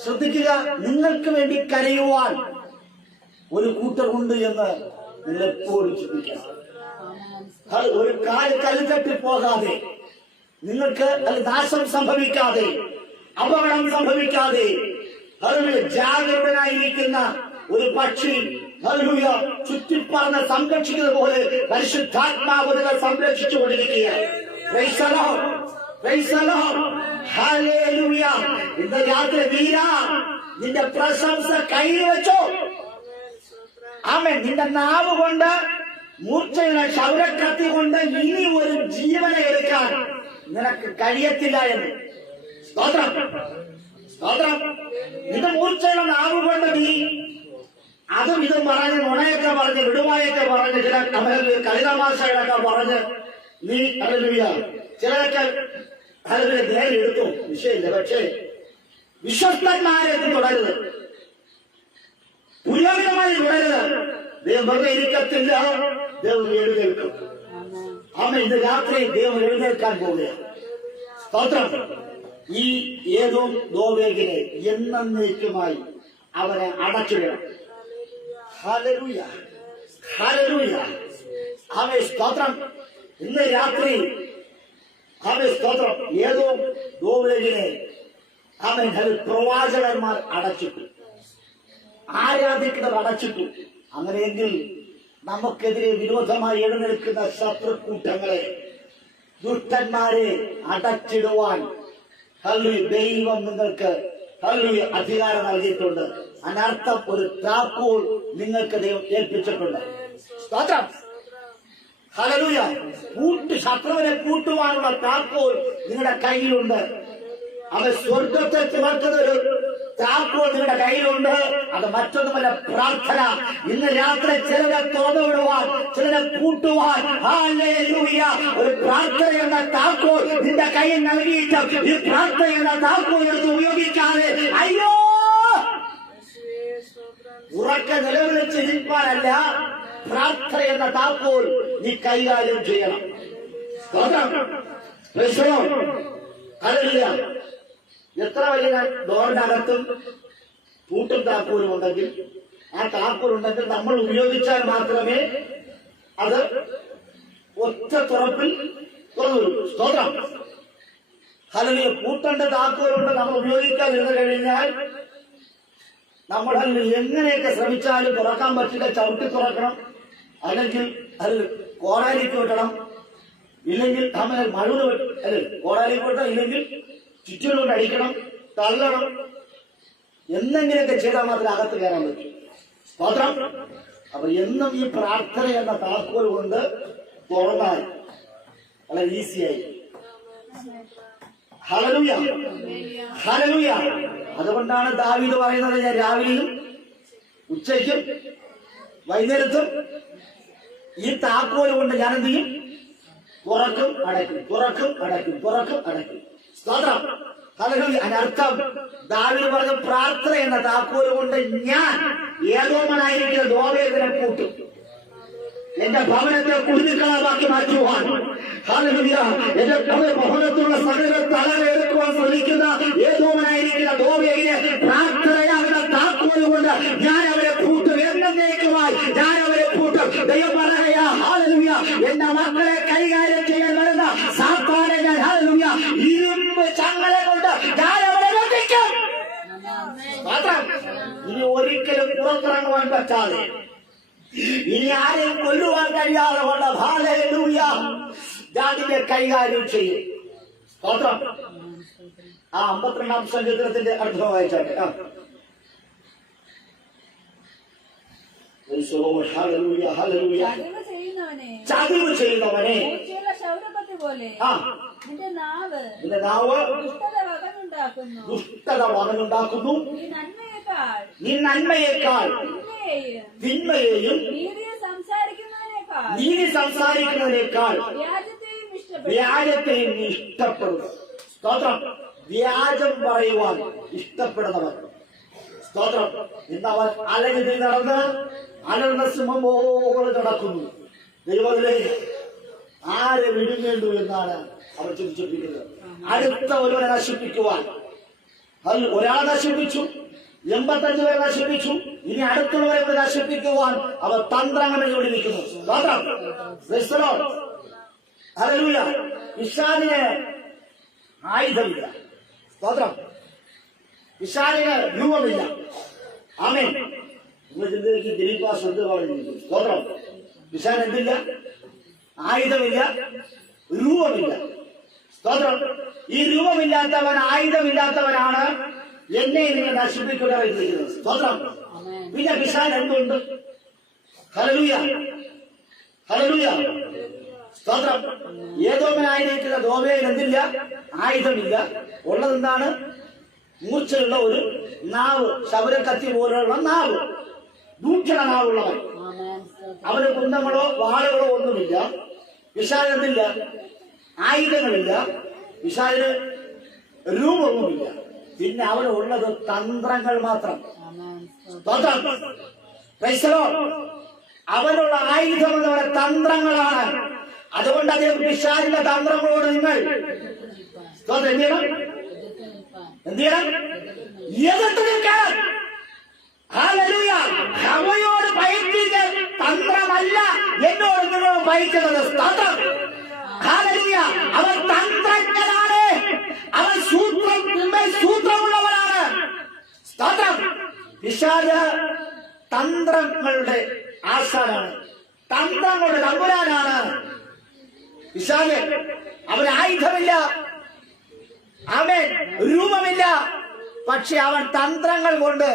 ശ്രദ്ധിക്കുക, നിങ്ങൾക്ക് വേണ്ടി കരയുവാൻ ഒരു കൂട്ടരുണ്ട് എന്ന് നിങ്ങൾ എപ്പോഴും ചിന്തിക്കണം. ഒരു കാല് കല്ലുതട്ടി പോകാതെ, നിങ്ങൾക്ക് നാശം സംഭവിക്കാതെ, അപകടം സംഭവിക്കാതെ ജാഗ്രതനായിരിക്കുന്ന ഒരു പക്ഷി ഹല്ലേലൂയ ചുറ്റിപ്പറന്ന് സംരക്ഷിക്കുന്നത് പോലെ പരിശുദ്ധാത്മാവ് നിങ്ങൾ സംരക്ഷിച്ചു കൊണ്ടിരിക്കുകയാണ്. Price the Lord, price the lord. Hallelujah. ഇന്ന് രാത്രി വീര നിന്റെ പ്രശംസ കയ്യിൽ വെച്ചോ. ആമേൻ. നിന്റെ നാവ് കൊണ്ട്, മൂർച്ചയുള്ള ക്ഷൗരക്കത്തി കൊണ്ട് ഇനി ഒരു ജീവനെ എടുക്കാൻ നിനക്ക് കഴിയത്തില്ല എന്ന്. സ്തോത്രം, സ്തോത്രം. നിന്റെ മൂർച്ചയുള്ള നാവ് കൊണ്ട് നീ അതും ഇതും പറഞ്ഞ് നുണയൊക്കെ പറഞ്ഞ് വിടുവായൊക്കെ പറഞ്ഞ് ചില കളിതമാശകളൊക്കെ പറഞ്ഞ് നീ ഹല്ലേലൂയ ചിലരൊക്കെ ഹല്ലേലൂയ ധൈര്യം എടുത്തു, വിഷയമില്ല. പക്ഷേ വിശ്വസ്തന്മാരെ തുടരുത്, പുരോഗതമായി തുടരുത്. ദൈവം വെറുതെ ഇരിക്കത്തില്ല, ദൈവം എഴുന്നേൽക്കും. ആമേൻ. ഇന്ന് രാത്രി ദൈവം എഴുന്നേൽക്കാൻ പോവുകയാണ്. സ്തോത്രം. ഈ ഏതോ ദോവേഗിനെ എന്നേക്കുമായി അവനെ അടച്ചിടണം. Hallelujah, hallelujah. ആമേൻ. സ്തോത്രം. ഇന്ന് രാത്രി ആമേൻ. സ്തോത്രം. ഏതോ ദോവേഗിനെ ആമേൻ പ്രവാചകന്മാർ അടച്ചിട്ടു, ആരാധിക്കുന്നവർ അടച്ചിട്ടു. അങ്ങനെയെങ്കിൽ നമുക്കെതിരെ വിരോധമായി എഴുന്നേൽക്കുന്ന ശത്രുക്കൂട്ടങ്ങളെ, ദുഷ്ടന്മാരെ അടച്ചിടുവാൻ ദൈവം നിങ്ങൾക്ക് അധികാരം നൽകിയിട്ടുണ്ട്. അനർത്ഥം ഒരു താക്കോൽ നിങ്ങൾക്ക് ദൈവം ഏൽപ്പിച്ചിട്ടുണ്ട്. സ്തോത്രം. ഹല്ലേലൂയ. ശത്രുവിനെ കൂട്ടുവാനുള്ള താക്കോൽ നിങ്ങളുടെ കയ്യിലുണ്ട്. അവൻ സ്വർഗത്തെ ചുമക്കുന്ന ഒരു താക്കോൽ നിങ്ങളുടെ കയ്യിലുണ്ട്. അത് മറ്റൊന്നുമല്ല, പ്രാർത്ഥന. ഇന്ന് രാത്രി ചിലരെ തുറന്നുവിടുവാൻ, ചിലരെ കൂട്ടുവാൻ ഹല്ലേലൂയ ഒരു പ്രാർത്ഥന എന്ന താക്കോൽ നിന്റെ കയ്യിൽ നൽകിയിട്ട് ഈ പ്രാർത്ഥന എന്ന താക്കോൽ എടുത്ത് ഉപയോഗിക്കാതെ അയ്യോ ഉറക്കെ നിലവിളിച്ച് ഇരിക്കാനല്ല, പ്രാർത്ഥന എന്ന താക്കോൽ നീ കൈകാര്യം ചെയ്യണം. ഹല്ലേലൂയ. എത്ര വലിയ ഡോറിന്റെ അകത്തും പൂട്ടും താക്കോലും ഉണ്ടെങ്കിൽ, ആ താക്കോൽ ഉണ്ടെങ്കിൽ നമ്മൾ ഉപയോഗിച്ചാൽ മാത്രമേ അത് ഒറ്റ തുറപ്പിൽ തുറന്നു. സ്തോത്രം. ഹല്ലേലൂയ. പൂട്ടന്റെ താക്കോലുണ്ട്, നമ്മൾ ഉപയോഗിക്കാതിരുന്നു കഴിഞ്ഞാൽ നമ്മൾ എങ്ങനെയൊക്കെ ശ്രമിച്ചാലും തുറക്കാൻ പറ്റില്ല. ചവിട്ടി തുറക്കണം, അല്ലെങ്കിൽ അത് കോടാലിക്ക് വെട്ടണം, ഇല്ലെങ്കിൽ നമ്മൾ മഴുത് അല്ലെ കോടാലിക്ക് വെട്ടണം, ഇല്ലെങ്കിൽ ചുറ്റിനും കൊണ്ട് അടിക്കണം, തള്ളണം. എന്തെങ്കിലുമൊക്കെ ചെയ്താൽ മാത്രമേ അകത്ത് കയറാൻ പറ്റും. സ്തോത്രം. അപ്പൊ എന്നും ഈ പ്രാർത്ഥന എന്ന താക്കോൽ കൊണ്ട് തുറന്നാൽ വളരെ ഈസിയായി. Hallelujah, hallelujah. അതുകൊണ്ടാണ് ദാവീദ് പറയുന്നത്, ഞാൻ രാവിലെയും ഉച്ചയ്ക്കും വൈകുന്നേരത്തും ഈ താക്കോൽ കൊണ്ട് ഞാൻ എന്ത് ചെയ്യും? തുറക്കും അടയ്ക്കും, തുറക്കും അടയ്ക്കും, തുറക്കും അടയ്ക്കും. സ്തോത്രം. ഹല്ലേലൂയ. അതിനർത്ഥം ദാവീദ് പറഞ്ഞ പ്രാർത്ഥന എന്ന താക്കോൽ കൊണ്ട് ഞാൻ ഏതോമനായിരിക്കുന്ന ദോവേദനെ കൂട്ടും, എന്റെ ഭവനത്തെ കുരുതിക്കളമാക്കി മാറ്റുവാൻ. ഹല്ലേലൂയ. എന്റെ ഭവനത്തിലുള്ള സകല തലവേടുക്കുവാൻ ശ്രമിക്കുന്ന ഏതോമനായിരിക്കുന്ന ദോവേദിനെ പ്രാർത്ഥനയാകുന്ന താക്കോൽ കൊണ്ട് ഞാൻ അവരെ കൂട്ടും, എന്നേക്കുമായി ഞാൻ അവരെ കൂട്ടും. ദൈവം പറയുകയാ, ഹല്ലേലൂയ, എന്റെ മക്കളെ കൈകാര്യം ചെയ്യാൻ വരുന്ന സാത്താനെ ഞാൻ, ഹല്ലേലൂയ, ഇരുമ്പ് ചങ്ങല കൊണ്ട് ഞാൻ അവരെ രക്ഷിക്കും. മാത്രം ഇനി ഒരിക്കലും പുറത്തിറങ്ങുവാൻ പറ്റാതെ, ഇനി ആരെയും കൊല്ലുവാൻ കഴിയാതെ കൊണ്ട്, ഹല്ലേലൂയ, ഞാനിനെ കൈകാര്യം ചെയ്യും. സ്തോത്രം. ആ 52-ാം സങ്കീർത്തനത്തിന്റെ അർത്ഥം വായിച്ചാട്ടെ. Hallelujah, hallelujah. ചതിവ് ചെയ്യുന്നവനെ നിന്റെ നാവ് ദുഷ്ടത വകനുണ്ടാക്കുന്നു, നീ നന്മയേക്കാൾ തിന്മയെയും നീതി സംസാരിക്കുന്നതിനേക്കാൾ വ്യാജത്തെയും നീ ഇഷ്ടപ്പെടുന്നു. സ്തോത്രം. വ്യാജം പറയുവാൻ ഇഷ്ടപ്പെടുന്നവർ. സ്തോത്രം. ഇന്നവൻ അലഞ്ഞു നടന്ന് അലർന്ന സിംഹം പോലെ നടക്കുന്നു. ദൈവത്തിലെ ആരെ വിടുങ്ങേണ്ടു എന്നാണ് അവർ ചിന്തിച്ചിരിക്കുന്നത്. അടുത്ത ഒരുവനെ നശിപ്പിക്കുവാൻ. അതിൽ ഒരാൾ നശിപ്പിച്ചു, 85 പേരെ നശിപ്പിച്ചു, ഇനി അടുത്തുള്ളവരെ നശിപ്പിക്കുവാൻ അവർ തന്ത്രങ്ങൾ ജോലിക്കുന്നു. സ്തോത്രം. ഹല്ലേലൂയ. പിശാചിന് ആയുധമില്ല. സ്തോത്രം. പിശാചിന് രൂപമില്ല. ആമേൻ. നിങ്ങൾ ചിന്തയ്ക്ക് ദിലീപാ ശ്രദ്ധ പറഞ്ഞിരിക്കും. സ്തോത്രം. പിശാചിന് എന്തില്ല? ആയുധമില്ല, രൂപമില്ല. സ്തോത്രം. ഈ രൂപമില്ലാത്തവൻ, ആയുധമില്ലാത്തവനാണ് എന്നെ നിങ്ങൾ നശിപ്പിക്കുകയായിരിക്കുന്നത്. സ്തോത്രം. പിന്നെ പിശാചിന് എന്തുണ്ട്? Hallelujah, hallelujah. സ്തോത്രം. ഏതോമനായിരിക്കുന്ന ദോവേൽ എന്തില്ല? ആയുധമില്ല. ഉള്ളതെന്താണ്? മൂർച്ചയുള്ള ഒരു നാവ്, ശബരക്കത്തി പോലുള്ള നാവ്, ദൂഷണ നാവുള്ളവൻ. അവന് കുന്തങ്ങളോ വാളുകളോ ഒന്നുമില്ല. പിശാചിന് എന്തില്ല? ആയുധങ്ങളില്ല. പിശാചിന് രൂപമൊന്നുമില്ല. പിന്നെ അവനുള്ളത് തന്ത്രങ്ങൾ മാത്രം. സ്തോത്രം. Price the Lord. അവനുള്ള ആയുധം എന്നവരുടെ തന്ത്രങ്ങളാണ്. അതുകൊണ്ട് അദ്ദേഹം പിശാചിന്റെ തന്ത്രങ്ങളോട് നിങ്ങൾ എന്ത് ചെയ്യണം? എതിർത്ത് നിൽക്കണം. ഹല്ലേലൂയ. അവയോട് ഭയത്തിന്റെ തന്ത്രമല്ല എന്നോട് നിങ്ങൾ ഭയക്കുന്നത്. സ്തോത്രം. ഹല്ലേലൂയ. അവൻ തന്ത്രജ്ഞനാണ്, അവൻ സൂത്രമുള്ളവനാണ്. സ്തോത്രം. പിശാച് തന്ത്രങ്ങളുടെ ആശാനാണ്, തന്ത്രങ്ങളുടെ തമ്പുരാനാണ് പിശാച്. അവന് ആയുധമില്ല, അവൻ രൂപമില്ല. പക്ഷെ അവൻ തന്ത്രങ്ങൾ കൊണ്ട്,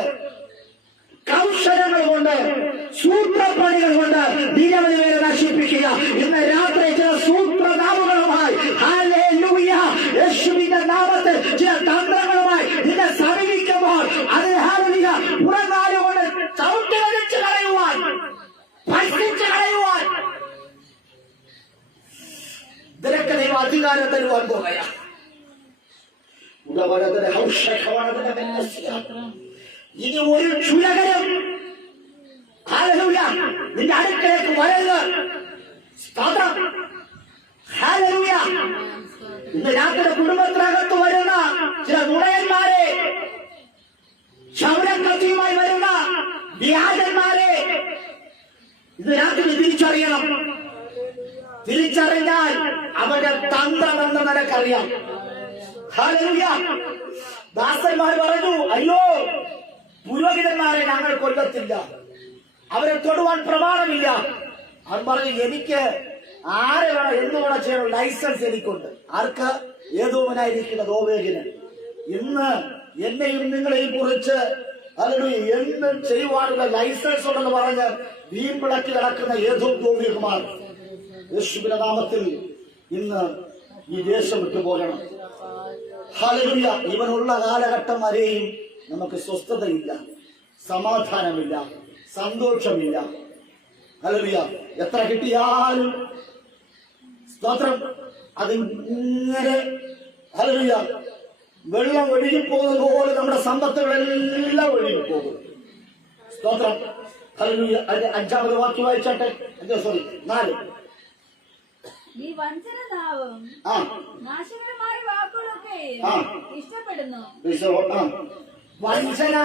കൗശലങ്ങൾ കൊണ്ട്, സൂത്രപ്പണികൾ കൊണ്ട് നിരവധി പേരെ നശിപ്പിക്കുക. ഇന്ന് രാത്രി ചില സൂത്രനാമങ്ങളുമായി, ഹല്ലേലൂയ, യേശുവിന്റെ നാമത്തിൽ ചില തന്ത്രങ്ങളുമായി നിന്നെ സമീപിക്കുമ്പോൾ അത് ഹല്ലേലൂയ പുറനാലുകൊണ്ട് ചവിട്ടി വലിച്ചു കളയുവാൻ, ഭക്ഷിച്ചു കളയുവാൻ നിനക്ക് ദൈവം അധികാരം തരുവാൻ പോകുകയാണ്. ഇനി ഒരു ചുലകരം ഹല്ലേലൂയ നിന്റെ അടുക്കലേക്ക് വരരുത്. സ്തോത്രം. ഹല്ലേലൂയ. ഇന്ന് രാത്രി കുടുംബത്തിനകത്ത് വരുന്ന ചില നുണയന്മാരെ, ക്ഷൗരക്കത്തിയുമായി വരുന്ന വ്യാജന്മാരെ ഇന്ന് രാത്രി തിരിച്ചറിയണം. തിരിച്ചറിഞ്ഞാൽ അവന്റെ തന്ത്രമെന്ന് നിനക്കറിയാം. ഹല്ലേലൂയ. ദാസന്മാർ പറഞ്ഞു, അയ്യോ പുരോഹിതന്മാർ പറ്റത്തില്ല, അവരെ തൊടുവാൻ പ്രമാണമില്ല. അവൻ പറഞ്ഞു, എനിക്ക് ആരെ വേണം എന്ന് വേണം ചെയ്യാനുള്ള ലൈസൻസ് എനിക്കുണ്ട്. ആർക്ക്? ഏതോമനായിരിക്കുന്ന ദോവേഗിന്. ഇന്ന് എന്നെയും നിങ്ങളെയും കുറിച്ച് എന്തും ചെയ്യുവാനുള്ള ലൈസൻസ് ഉണ്ടെന്ന് പറഞ്ഞ് വീമ്പിളക്കി നടക്കുന്ന ഏതോ ദോവേഗുമാർ യേശുവിന്റെ നാമത്തിൽ ഇന്ന് ഈ ദേശം വിട്ടുപോകണം. ഹല്ലേലൂയ. ഇവനുള്ള കാലഘട്ടം വരെയും നമുക്ക് സ്വസ്ഥതയില്ല, സമാധാനമില്ല, സന്തോഷമില്ല. ഹല്ലേലൂയ. എത്ര കിട്ടിയാലും സ്തോത്രം അതിങ്ങനെ ഹല്ലേലൂയ വെള്ളം ഒഴുകിപ്പോകുന്നത് പോലെ നമ്മുടെ സമ്പത്തുകളെല്ലാം ഒഴുകിപ്പോകും. സ്തോത്രം. ഹല്ലേലൂയ. അതിന്റെ 5ാമത് വാക്യം വായിച്ചാട്ടെ. 4. ഈ വഞ്ചന നാവും നാശകരമായ വാക്കുകളൊക്കെ ഇഷ്ടപ്പെടുന്നു. വഞ്ചന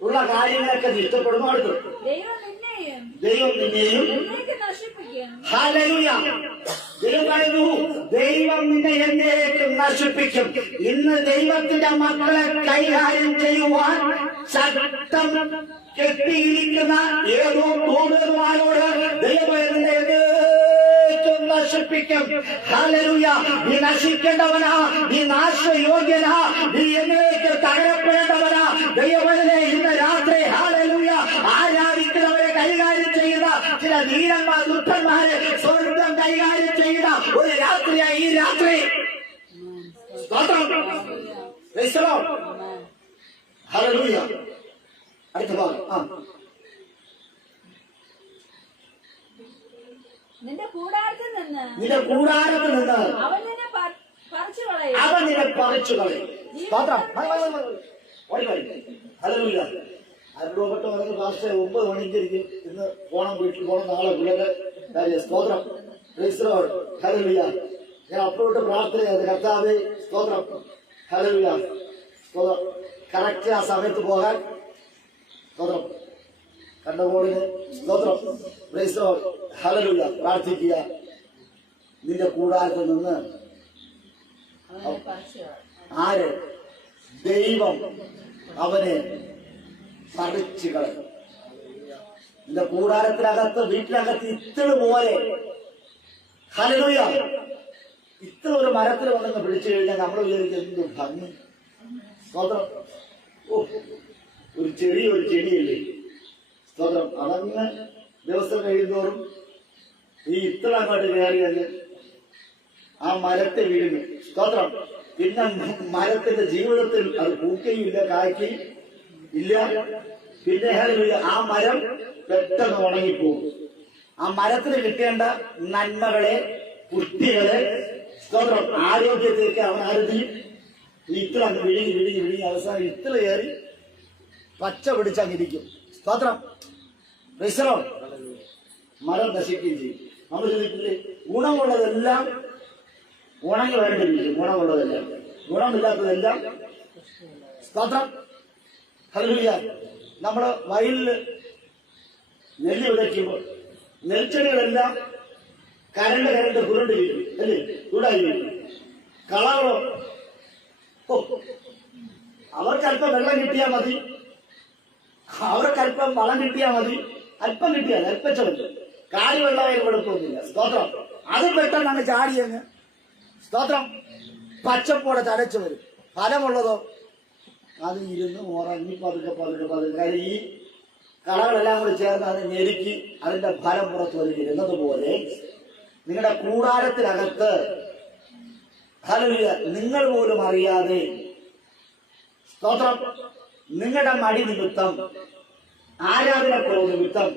ഉള്ള കാര്യങ്ങളൊക്കെ ഇഷ്ടപ്പെടുന്നു. അടുത്ത് ദൈവം നിന്നെയും നശിപ്പിക്കും. ഹല്ലേലൂയ. ദൈവം നിന്നെ എന്നേക്കും നശിപ്പിക്കും. ഇന്ന് ദൈവത്തിന്റെ മക്കളെ കൈകാര്യം ചെയ്യുവാൻ ശക്തം കെട്ടിയിരിക്കുന്ന ഏതോ തോന്നുവാനോട് ദൈവം നിന്നെ എന്നേക്കും നശിപ്പിക്കും. ഹല്ലേലൂയ. നീ നശിക്കേണ്ടവനാ, നീ നാശയോഗ്യനാ, നീ എന്നേക്കും തകരപ്പെടേണ്ടവനാ. ദൈവമേ ഇന്ന് രാത്രി ഹല്ലേലൂയ ആരാധിക്കുന്നവരെ കൈകാര്യം ചെയ്യുന്ന ചില ധീരന്മാർ ദുഷ്ടന്മാരെ സ്വർഗം കൈകാര്യം ചെയ്യുന്ന ഒരു രാത്രിയായി ഈ രാത്രി. ഹല്ലേലൂയ. അടുത്ത ഭാഗം. നിന്റെ കൂടാരത്തിൽ നിന്ന് അവൻ നിന്നെ പറിച്ചു കളയും. ഹല്ലേലൂയ. അരുളോപെട്ട് പറഞ്ഞ ഭാഷ 9 മണിക്കിരിക്കും. ഇന്ന് പോണം, വീട്ടിൽ പോണം, നാളെ പിള്ളേരെ കാര്യം. സ്തോത്രം. ഹല്ലേലൂയ. ഞാൻ അപ്പോഴോട്ട് പ്രാർത്ഥന ചെയ്ത്, കർത്താവേ സ്തോത്രം. ഹല്ലേലൂയ. കറക്റ്റ് ആ സമയത്ത് പോകാൻ സ്തോത്രം. കണ്ടകോടിന് സ്തോത്രം. ഹല്ലേലൂയ. പ്രാർത്ഥിക്കുക. നിന്റെ കൂടാരത്തിൽ നിന്ന് ആര്? ദൈവം അവനെ പറിച്ചു കളയും. നിന്റെ കൂടാരത്തിനകത്ത്, വീട്ടിനകത്ത് ഇത്തിള് പോലെ ഹല്ലേലൂയ ഇത്തിള് ഒരു മരത്തിൽ വന്നെന്ന് പിടിച്ചു കഴിഞ്ഞാൽ നമ്മൾ വിചാരിക്കും എന്ത് ഭംഗി. സ്തോത്രം. ഒരു ചെടിയല്ലേ. സ്തോത്രം. അതങ്ങ് ദിവസം കഴിയുന്നോറും ഈ ഇത്തിള അങ്ങോട്ട് കയറിയാല് ആ മരത്തെ വീഴുന്നു. സ്തോത്രം. പിന്നെ മരത്തിന്റെ ജീവിതത്തിൽ അത് പൂക്കുകയില്ല, കായ്ക്കുകയും ഇല്ല. പിന്നെ ആ മരം പെട്ടെന്ന് ഉണങ്ങിപ്പോകും. ആ മരത്തിന് കിട്ടേണ്ട നന്മകളെ, പുഷ്ടികളെ, സ്തോത്രം, ആരോഗ്യത്തേക്ക് അവൻ ആരോഗ്യം ഇത്തിള അങ്ങ് വിഴുങ്ങി അവസാനം ഇത്തിള കയറി പച്ച പിടിച്ചങ്ങിരിക്കും. സ്തോത്രം. മരം നശിക്കുകയും ചെയ്യും. നമ്മൾ ചിന്തിക്കില്ലേ, ഗുണമുള്ളതെല്ലാം ഉണങ്ങി വരേണ്ടിരിക്കും. ഗുണമുള്ളതെല്ലാം, ഗുണമില്ലാത്തതെല്ലാം സ്തോത്രം. ഹല്ലേലൂയ. നമ്മള് വയലില് നെല്ല് വിതയ്ക്കുമ്പോൾ നെൽച്ചെടികളെല്ലാം കരണ്ട് പുരണ്ട് വീഴും അല്ലേ, ചൂടായി വീഴും. കളകളോ അവർക്കല്പം വെള്ളം കിട്ടിയാൽ മതി, അവർക്കല്പം വളം കിട്ടിയാൽ മതി. അല്പം കിട്ടിയാൽ അല്പച്ചവല്ല, കാലി വെള്ളമായാലും കുഴപ്പമൊന്നുമില്ല. സ്തോത്രം. അത് പെട്ടെന്ന് അങ്ങ് ചാടിയങ്ങ് സ്തോത്രം പച്ചപ്പോടെ തടച്ചു വരും. ഫലമുള്ളതോ അത് ഇരുന്ന് ഉറങ്ങി പതുക്കെ ഈ കളകളെല്ലാം കൂടി ചേർന്ന് അത് ഞെരുക്കി അതിന്റെ ഫലം പുറത്തു വരിക എന്നതുപോലെ നിങ്ങളുടെ കൂടാരത്തിനകത്ത് ഹല്ലേലൂയ നിങ്ങൾ പോലും അറിയാതെ സ്തോത്രം നിങ്ങളുടെ മടി നിമിത്തം, ആരാധനക്കുറവ് നിമിത്തം,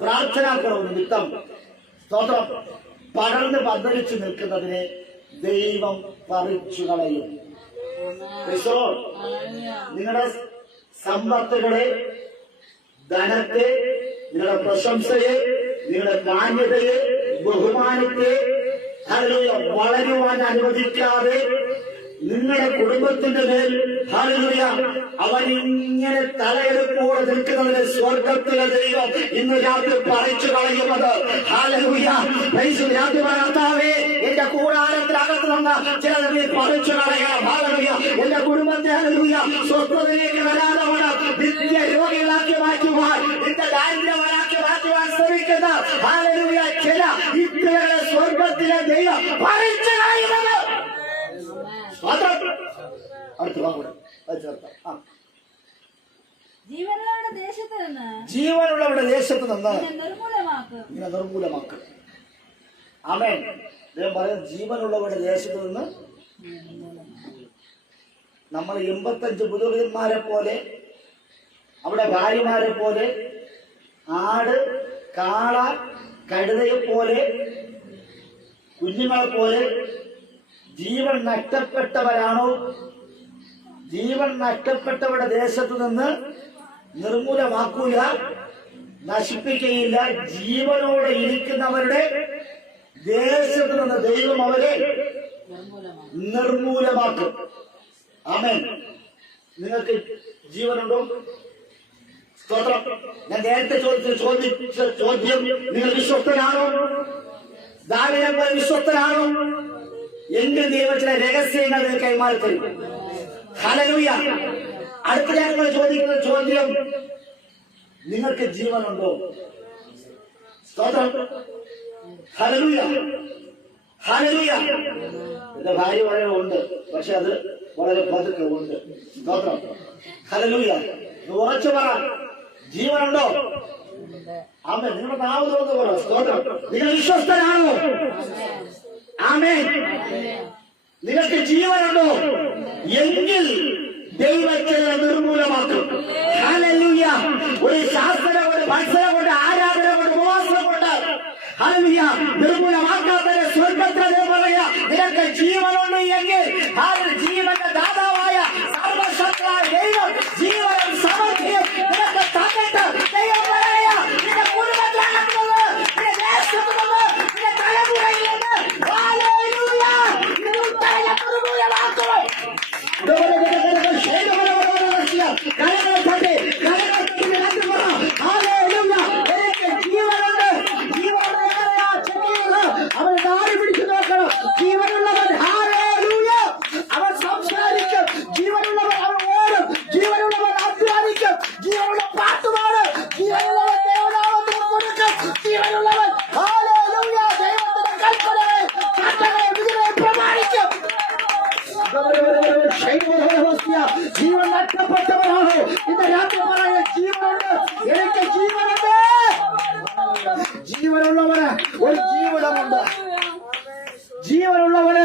പ്രാർത്ഥനാക്കുറവ് നിമിത്തം സ്തോത്രം പടർന്ന് പന്തലിച്ചു നിൽക്കുന്നതിനെ ദൈവം പറിച്ചു കളയും. നിങ്ങളുടെ സമ്പത്തുകളെ, ധനത്തെ, നിങ്ങളുടെ പ്രശംസയെ, നിങ്ങളുടെ മാന്യതയെ, ബഹുമാനത്തെ വളരുവാൻ അനുവദിക്കാതെ നിങ്ങളുടെ കുടുംബത്തിന്റെ മേൽ ഹല്ലേലൂയ അവനിങ്ങനെ തലയെടുപ്പോടെ നിൽക്കുന്നതിന് സ്വർഗത്തിലെ ദൈവം ഇന്ന് രാത്രി പറിച്ചു കളയുന്നത്. ഹല്ലേലൂയ. രാത്രി കർത്താവേ എന്റെ കൂടാരത്തിനകത്ത് നിന്ന് ചിലരെ പറിച്ചു കളയണം. ഹല്ലേലൂയ. എന്റെ കുടുംബത്തെ ഹല്ലേലൂയ സ്വസ്ഥതയിലേക്ക് വരാതെ നിത്യ രോഗികളാക്കി മാറ്റുവാൻ പറിച്ചു കളയുന്നത്. അടുത്ത വാങ്ങൂടെ ചേർത്താം. ജീവനുള്ളവരുടെ ദേശത്ത് നിന്ന് ജീവനുള്ളവരുടെ ദേശത്ത് നിന്ന് നിർമൂലമാക്കും. ഇങ്ങനെ നിർമൂലമാക്കും. ആമേൻ. ദൈവം പറയുന്നത് ജീവനുള്ളവരുടെ ദേശത്ത് നിന്ന്. നമ്മൾ 85 പുരോഹിതന്മാരെ പോലെ, അവിടെ ഭാര്യമാരെ പോലെ, ആട്, കാള, കഴുതയെ പോലെ, കുഞ്ഞുങ്ങളെ പോലെ ജീവൻ നഷ്ടപ്പെട്ടവരാണോ? ജീവൻ നഷ്ടപ്പെട്ടവരുടെ ദേശത്ത് നിന്ന് നിർമൂലമാക്കൂല, നശിപ്പിക്കുകയില്ല. ജീവനോടെ ഇരിക്കുന്നവരുടെ ദേശത്ത് നിന്ന് ദൈവം അവരെ നിർമൂലമാക്കും. ആമേൻ. നിങ്ങൾക്ക് ജീവനുണ്ടോ? സ്തോത്രം. ഞാൻ നേരത്തെ ചോദിച്ച ചോദ്യം, നിങ്ങൾ വിശ്വസ്തനാണോ? ദാവീദിനെ വിശ്വസ്തനാണോ? എങ്കിൽ ദൈവം ചില രഹസ്യങ്ങൾ കൈമാറി തരും. ഹല്ലേലൂയ. അടുത്ത ഞാൻ നിങ്ങൾ ചോദിക്കുന്ന ചോദ്യം, നിങ്ങൾക്ക് ജീവനുണ്ടോ? സ്തോത്രം. ഹല്ലേലൂയ. ഹല്ലേലൂയ. എന്റെ ഭാര്യ വളരെ ഉണ്ട്, പക്ഷെ അത് വളരെ പതുക്കെ ഉണ്ട്. സ്തോത്രം. ഹല്ലേലൂയ. ഉറച്ചു പറ, ജീവനുണ്ടോ? ആമേൻ. നിങ്ങളുടെ നാവ് തുറന്ന് പറ. സ്തോത്രം. നിങ്ങൾ വിശ്വസ്തനാണോ? ആമേൻ. നിങ്ങൾക്ക് ജീവനുണ്ടോ? എങ്കിൽ ദൈവത്തിനെ നിർമൂലമാക്കും. ഹല്ലേലൂയ. ഒരു ശാസ്ത്ര, ഒരു മത്സരം കൊണ്ട്, ആരാധന കൊണ്ട്, ഉപവാസം കൊണ്ട് ഹല്ലേലൂയ നിർമൂലമാക്കാത്തവരെ സ്വർഗ്ഗത്തിലെ പറയാ, നിനക്ക് ജീവനുണ്ട് എങ്കിൽ ജീവന്റെ ദാതാവായ സർവശക്തനായ ദൈവം ജീവനും സമൃദ്ധിയും നിനക്ക് തന്നിട്ട് ദൈവം പറയാ, നിന്റെ കുടുംബത്തിനകത്തുള്ളത്, നിന്റെ ദേശത്തുള്ളത്, നിന്റെ തലമുറയിലേക്ക് ഹല്ലേലൂയ നിർമൂലമാക്കും. അവൻ നാടി പിടിച്ചു നോക്കണം. ജീവനുള്ളവൻ ഹല്ലേലൂയ അവൻ സംസാരിക്കും. ജീവനുള്ളവൻ അവൻ ഓടും. ജീവനുള്ളവൻ അധ്വാനിക്കും. ജീവനുള്ള പാട്ടുമാണ്. ജീവനുള്ളവൻ ദേവനാമത്തിന് കൊടുക്കും. ജീവനുള്ളവൻ ഹല്ലേലൂയ ദൈവത്തിന്റെ കൽപ്പനയെ, ചട്ടങ്ങളെ, വിധികളെ പ്രമാണിക്കും. ജീവൻ നഷ്ടപ്പെട്ടവരാണോ? ഇന്ന് രാത്രി പറയാൻ ജീവനുണ്ട്, എനിക്ക് ജീവനുണ്ട്. ജീവനുള്ളവന് ഒരു ജീവിതമുണ്ട്. ജീവനുള്ളവന്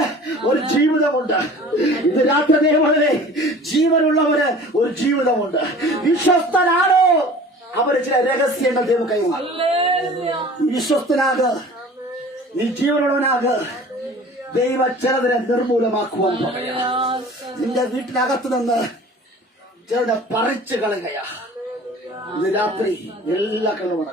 ഒരു ജീവിതമുണ്ട്. ഇത് രാത്രി വളരെ ജീവനുള്ളവന് ഒരു ജീവിതമുണ്ട്. വിശ്വസ്തനാണോ? അവര് ചില രഹസ്യങ്ങൾ ദൈവം കൈമാറും. വിശ്വസ്തനാക, നീ ജീവനുള്ളവനാക. ദൈവ ചിലതിനെ നിർമൂലമാക്കുവാൻ പറയാ. നിന്റെ വീട്ടിനകത്ത് നിന്ന് ചിലതിനെ പറിച്ചു കളയുകയാ. ഇത് രാത്രി എല്ലാ കളവും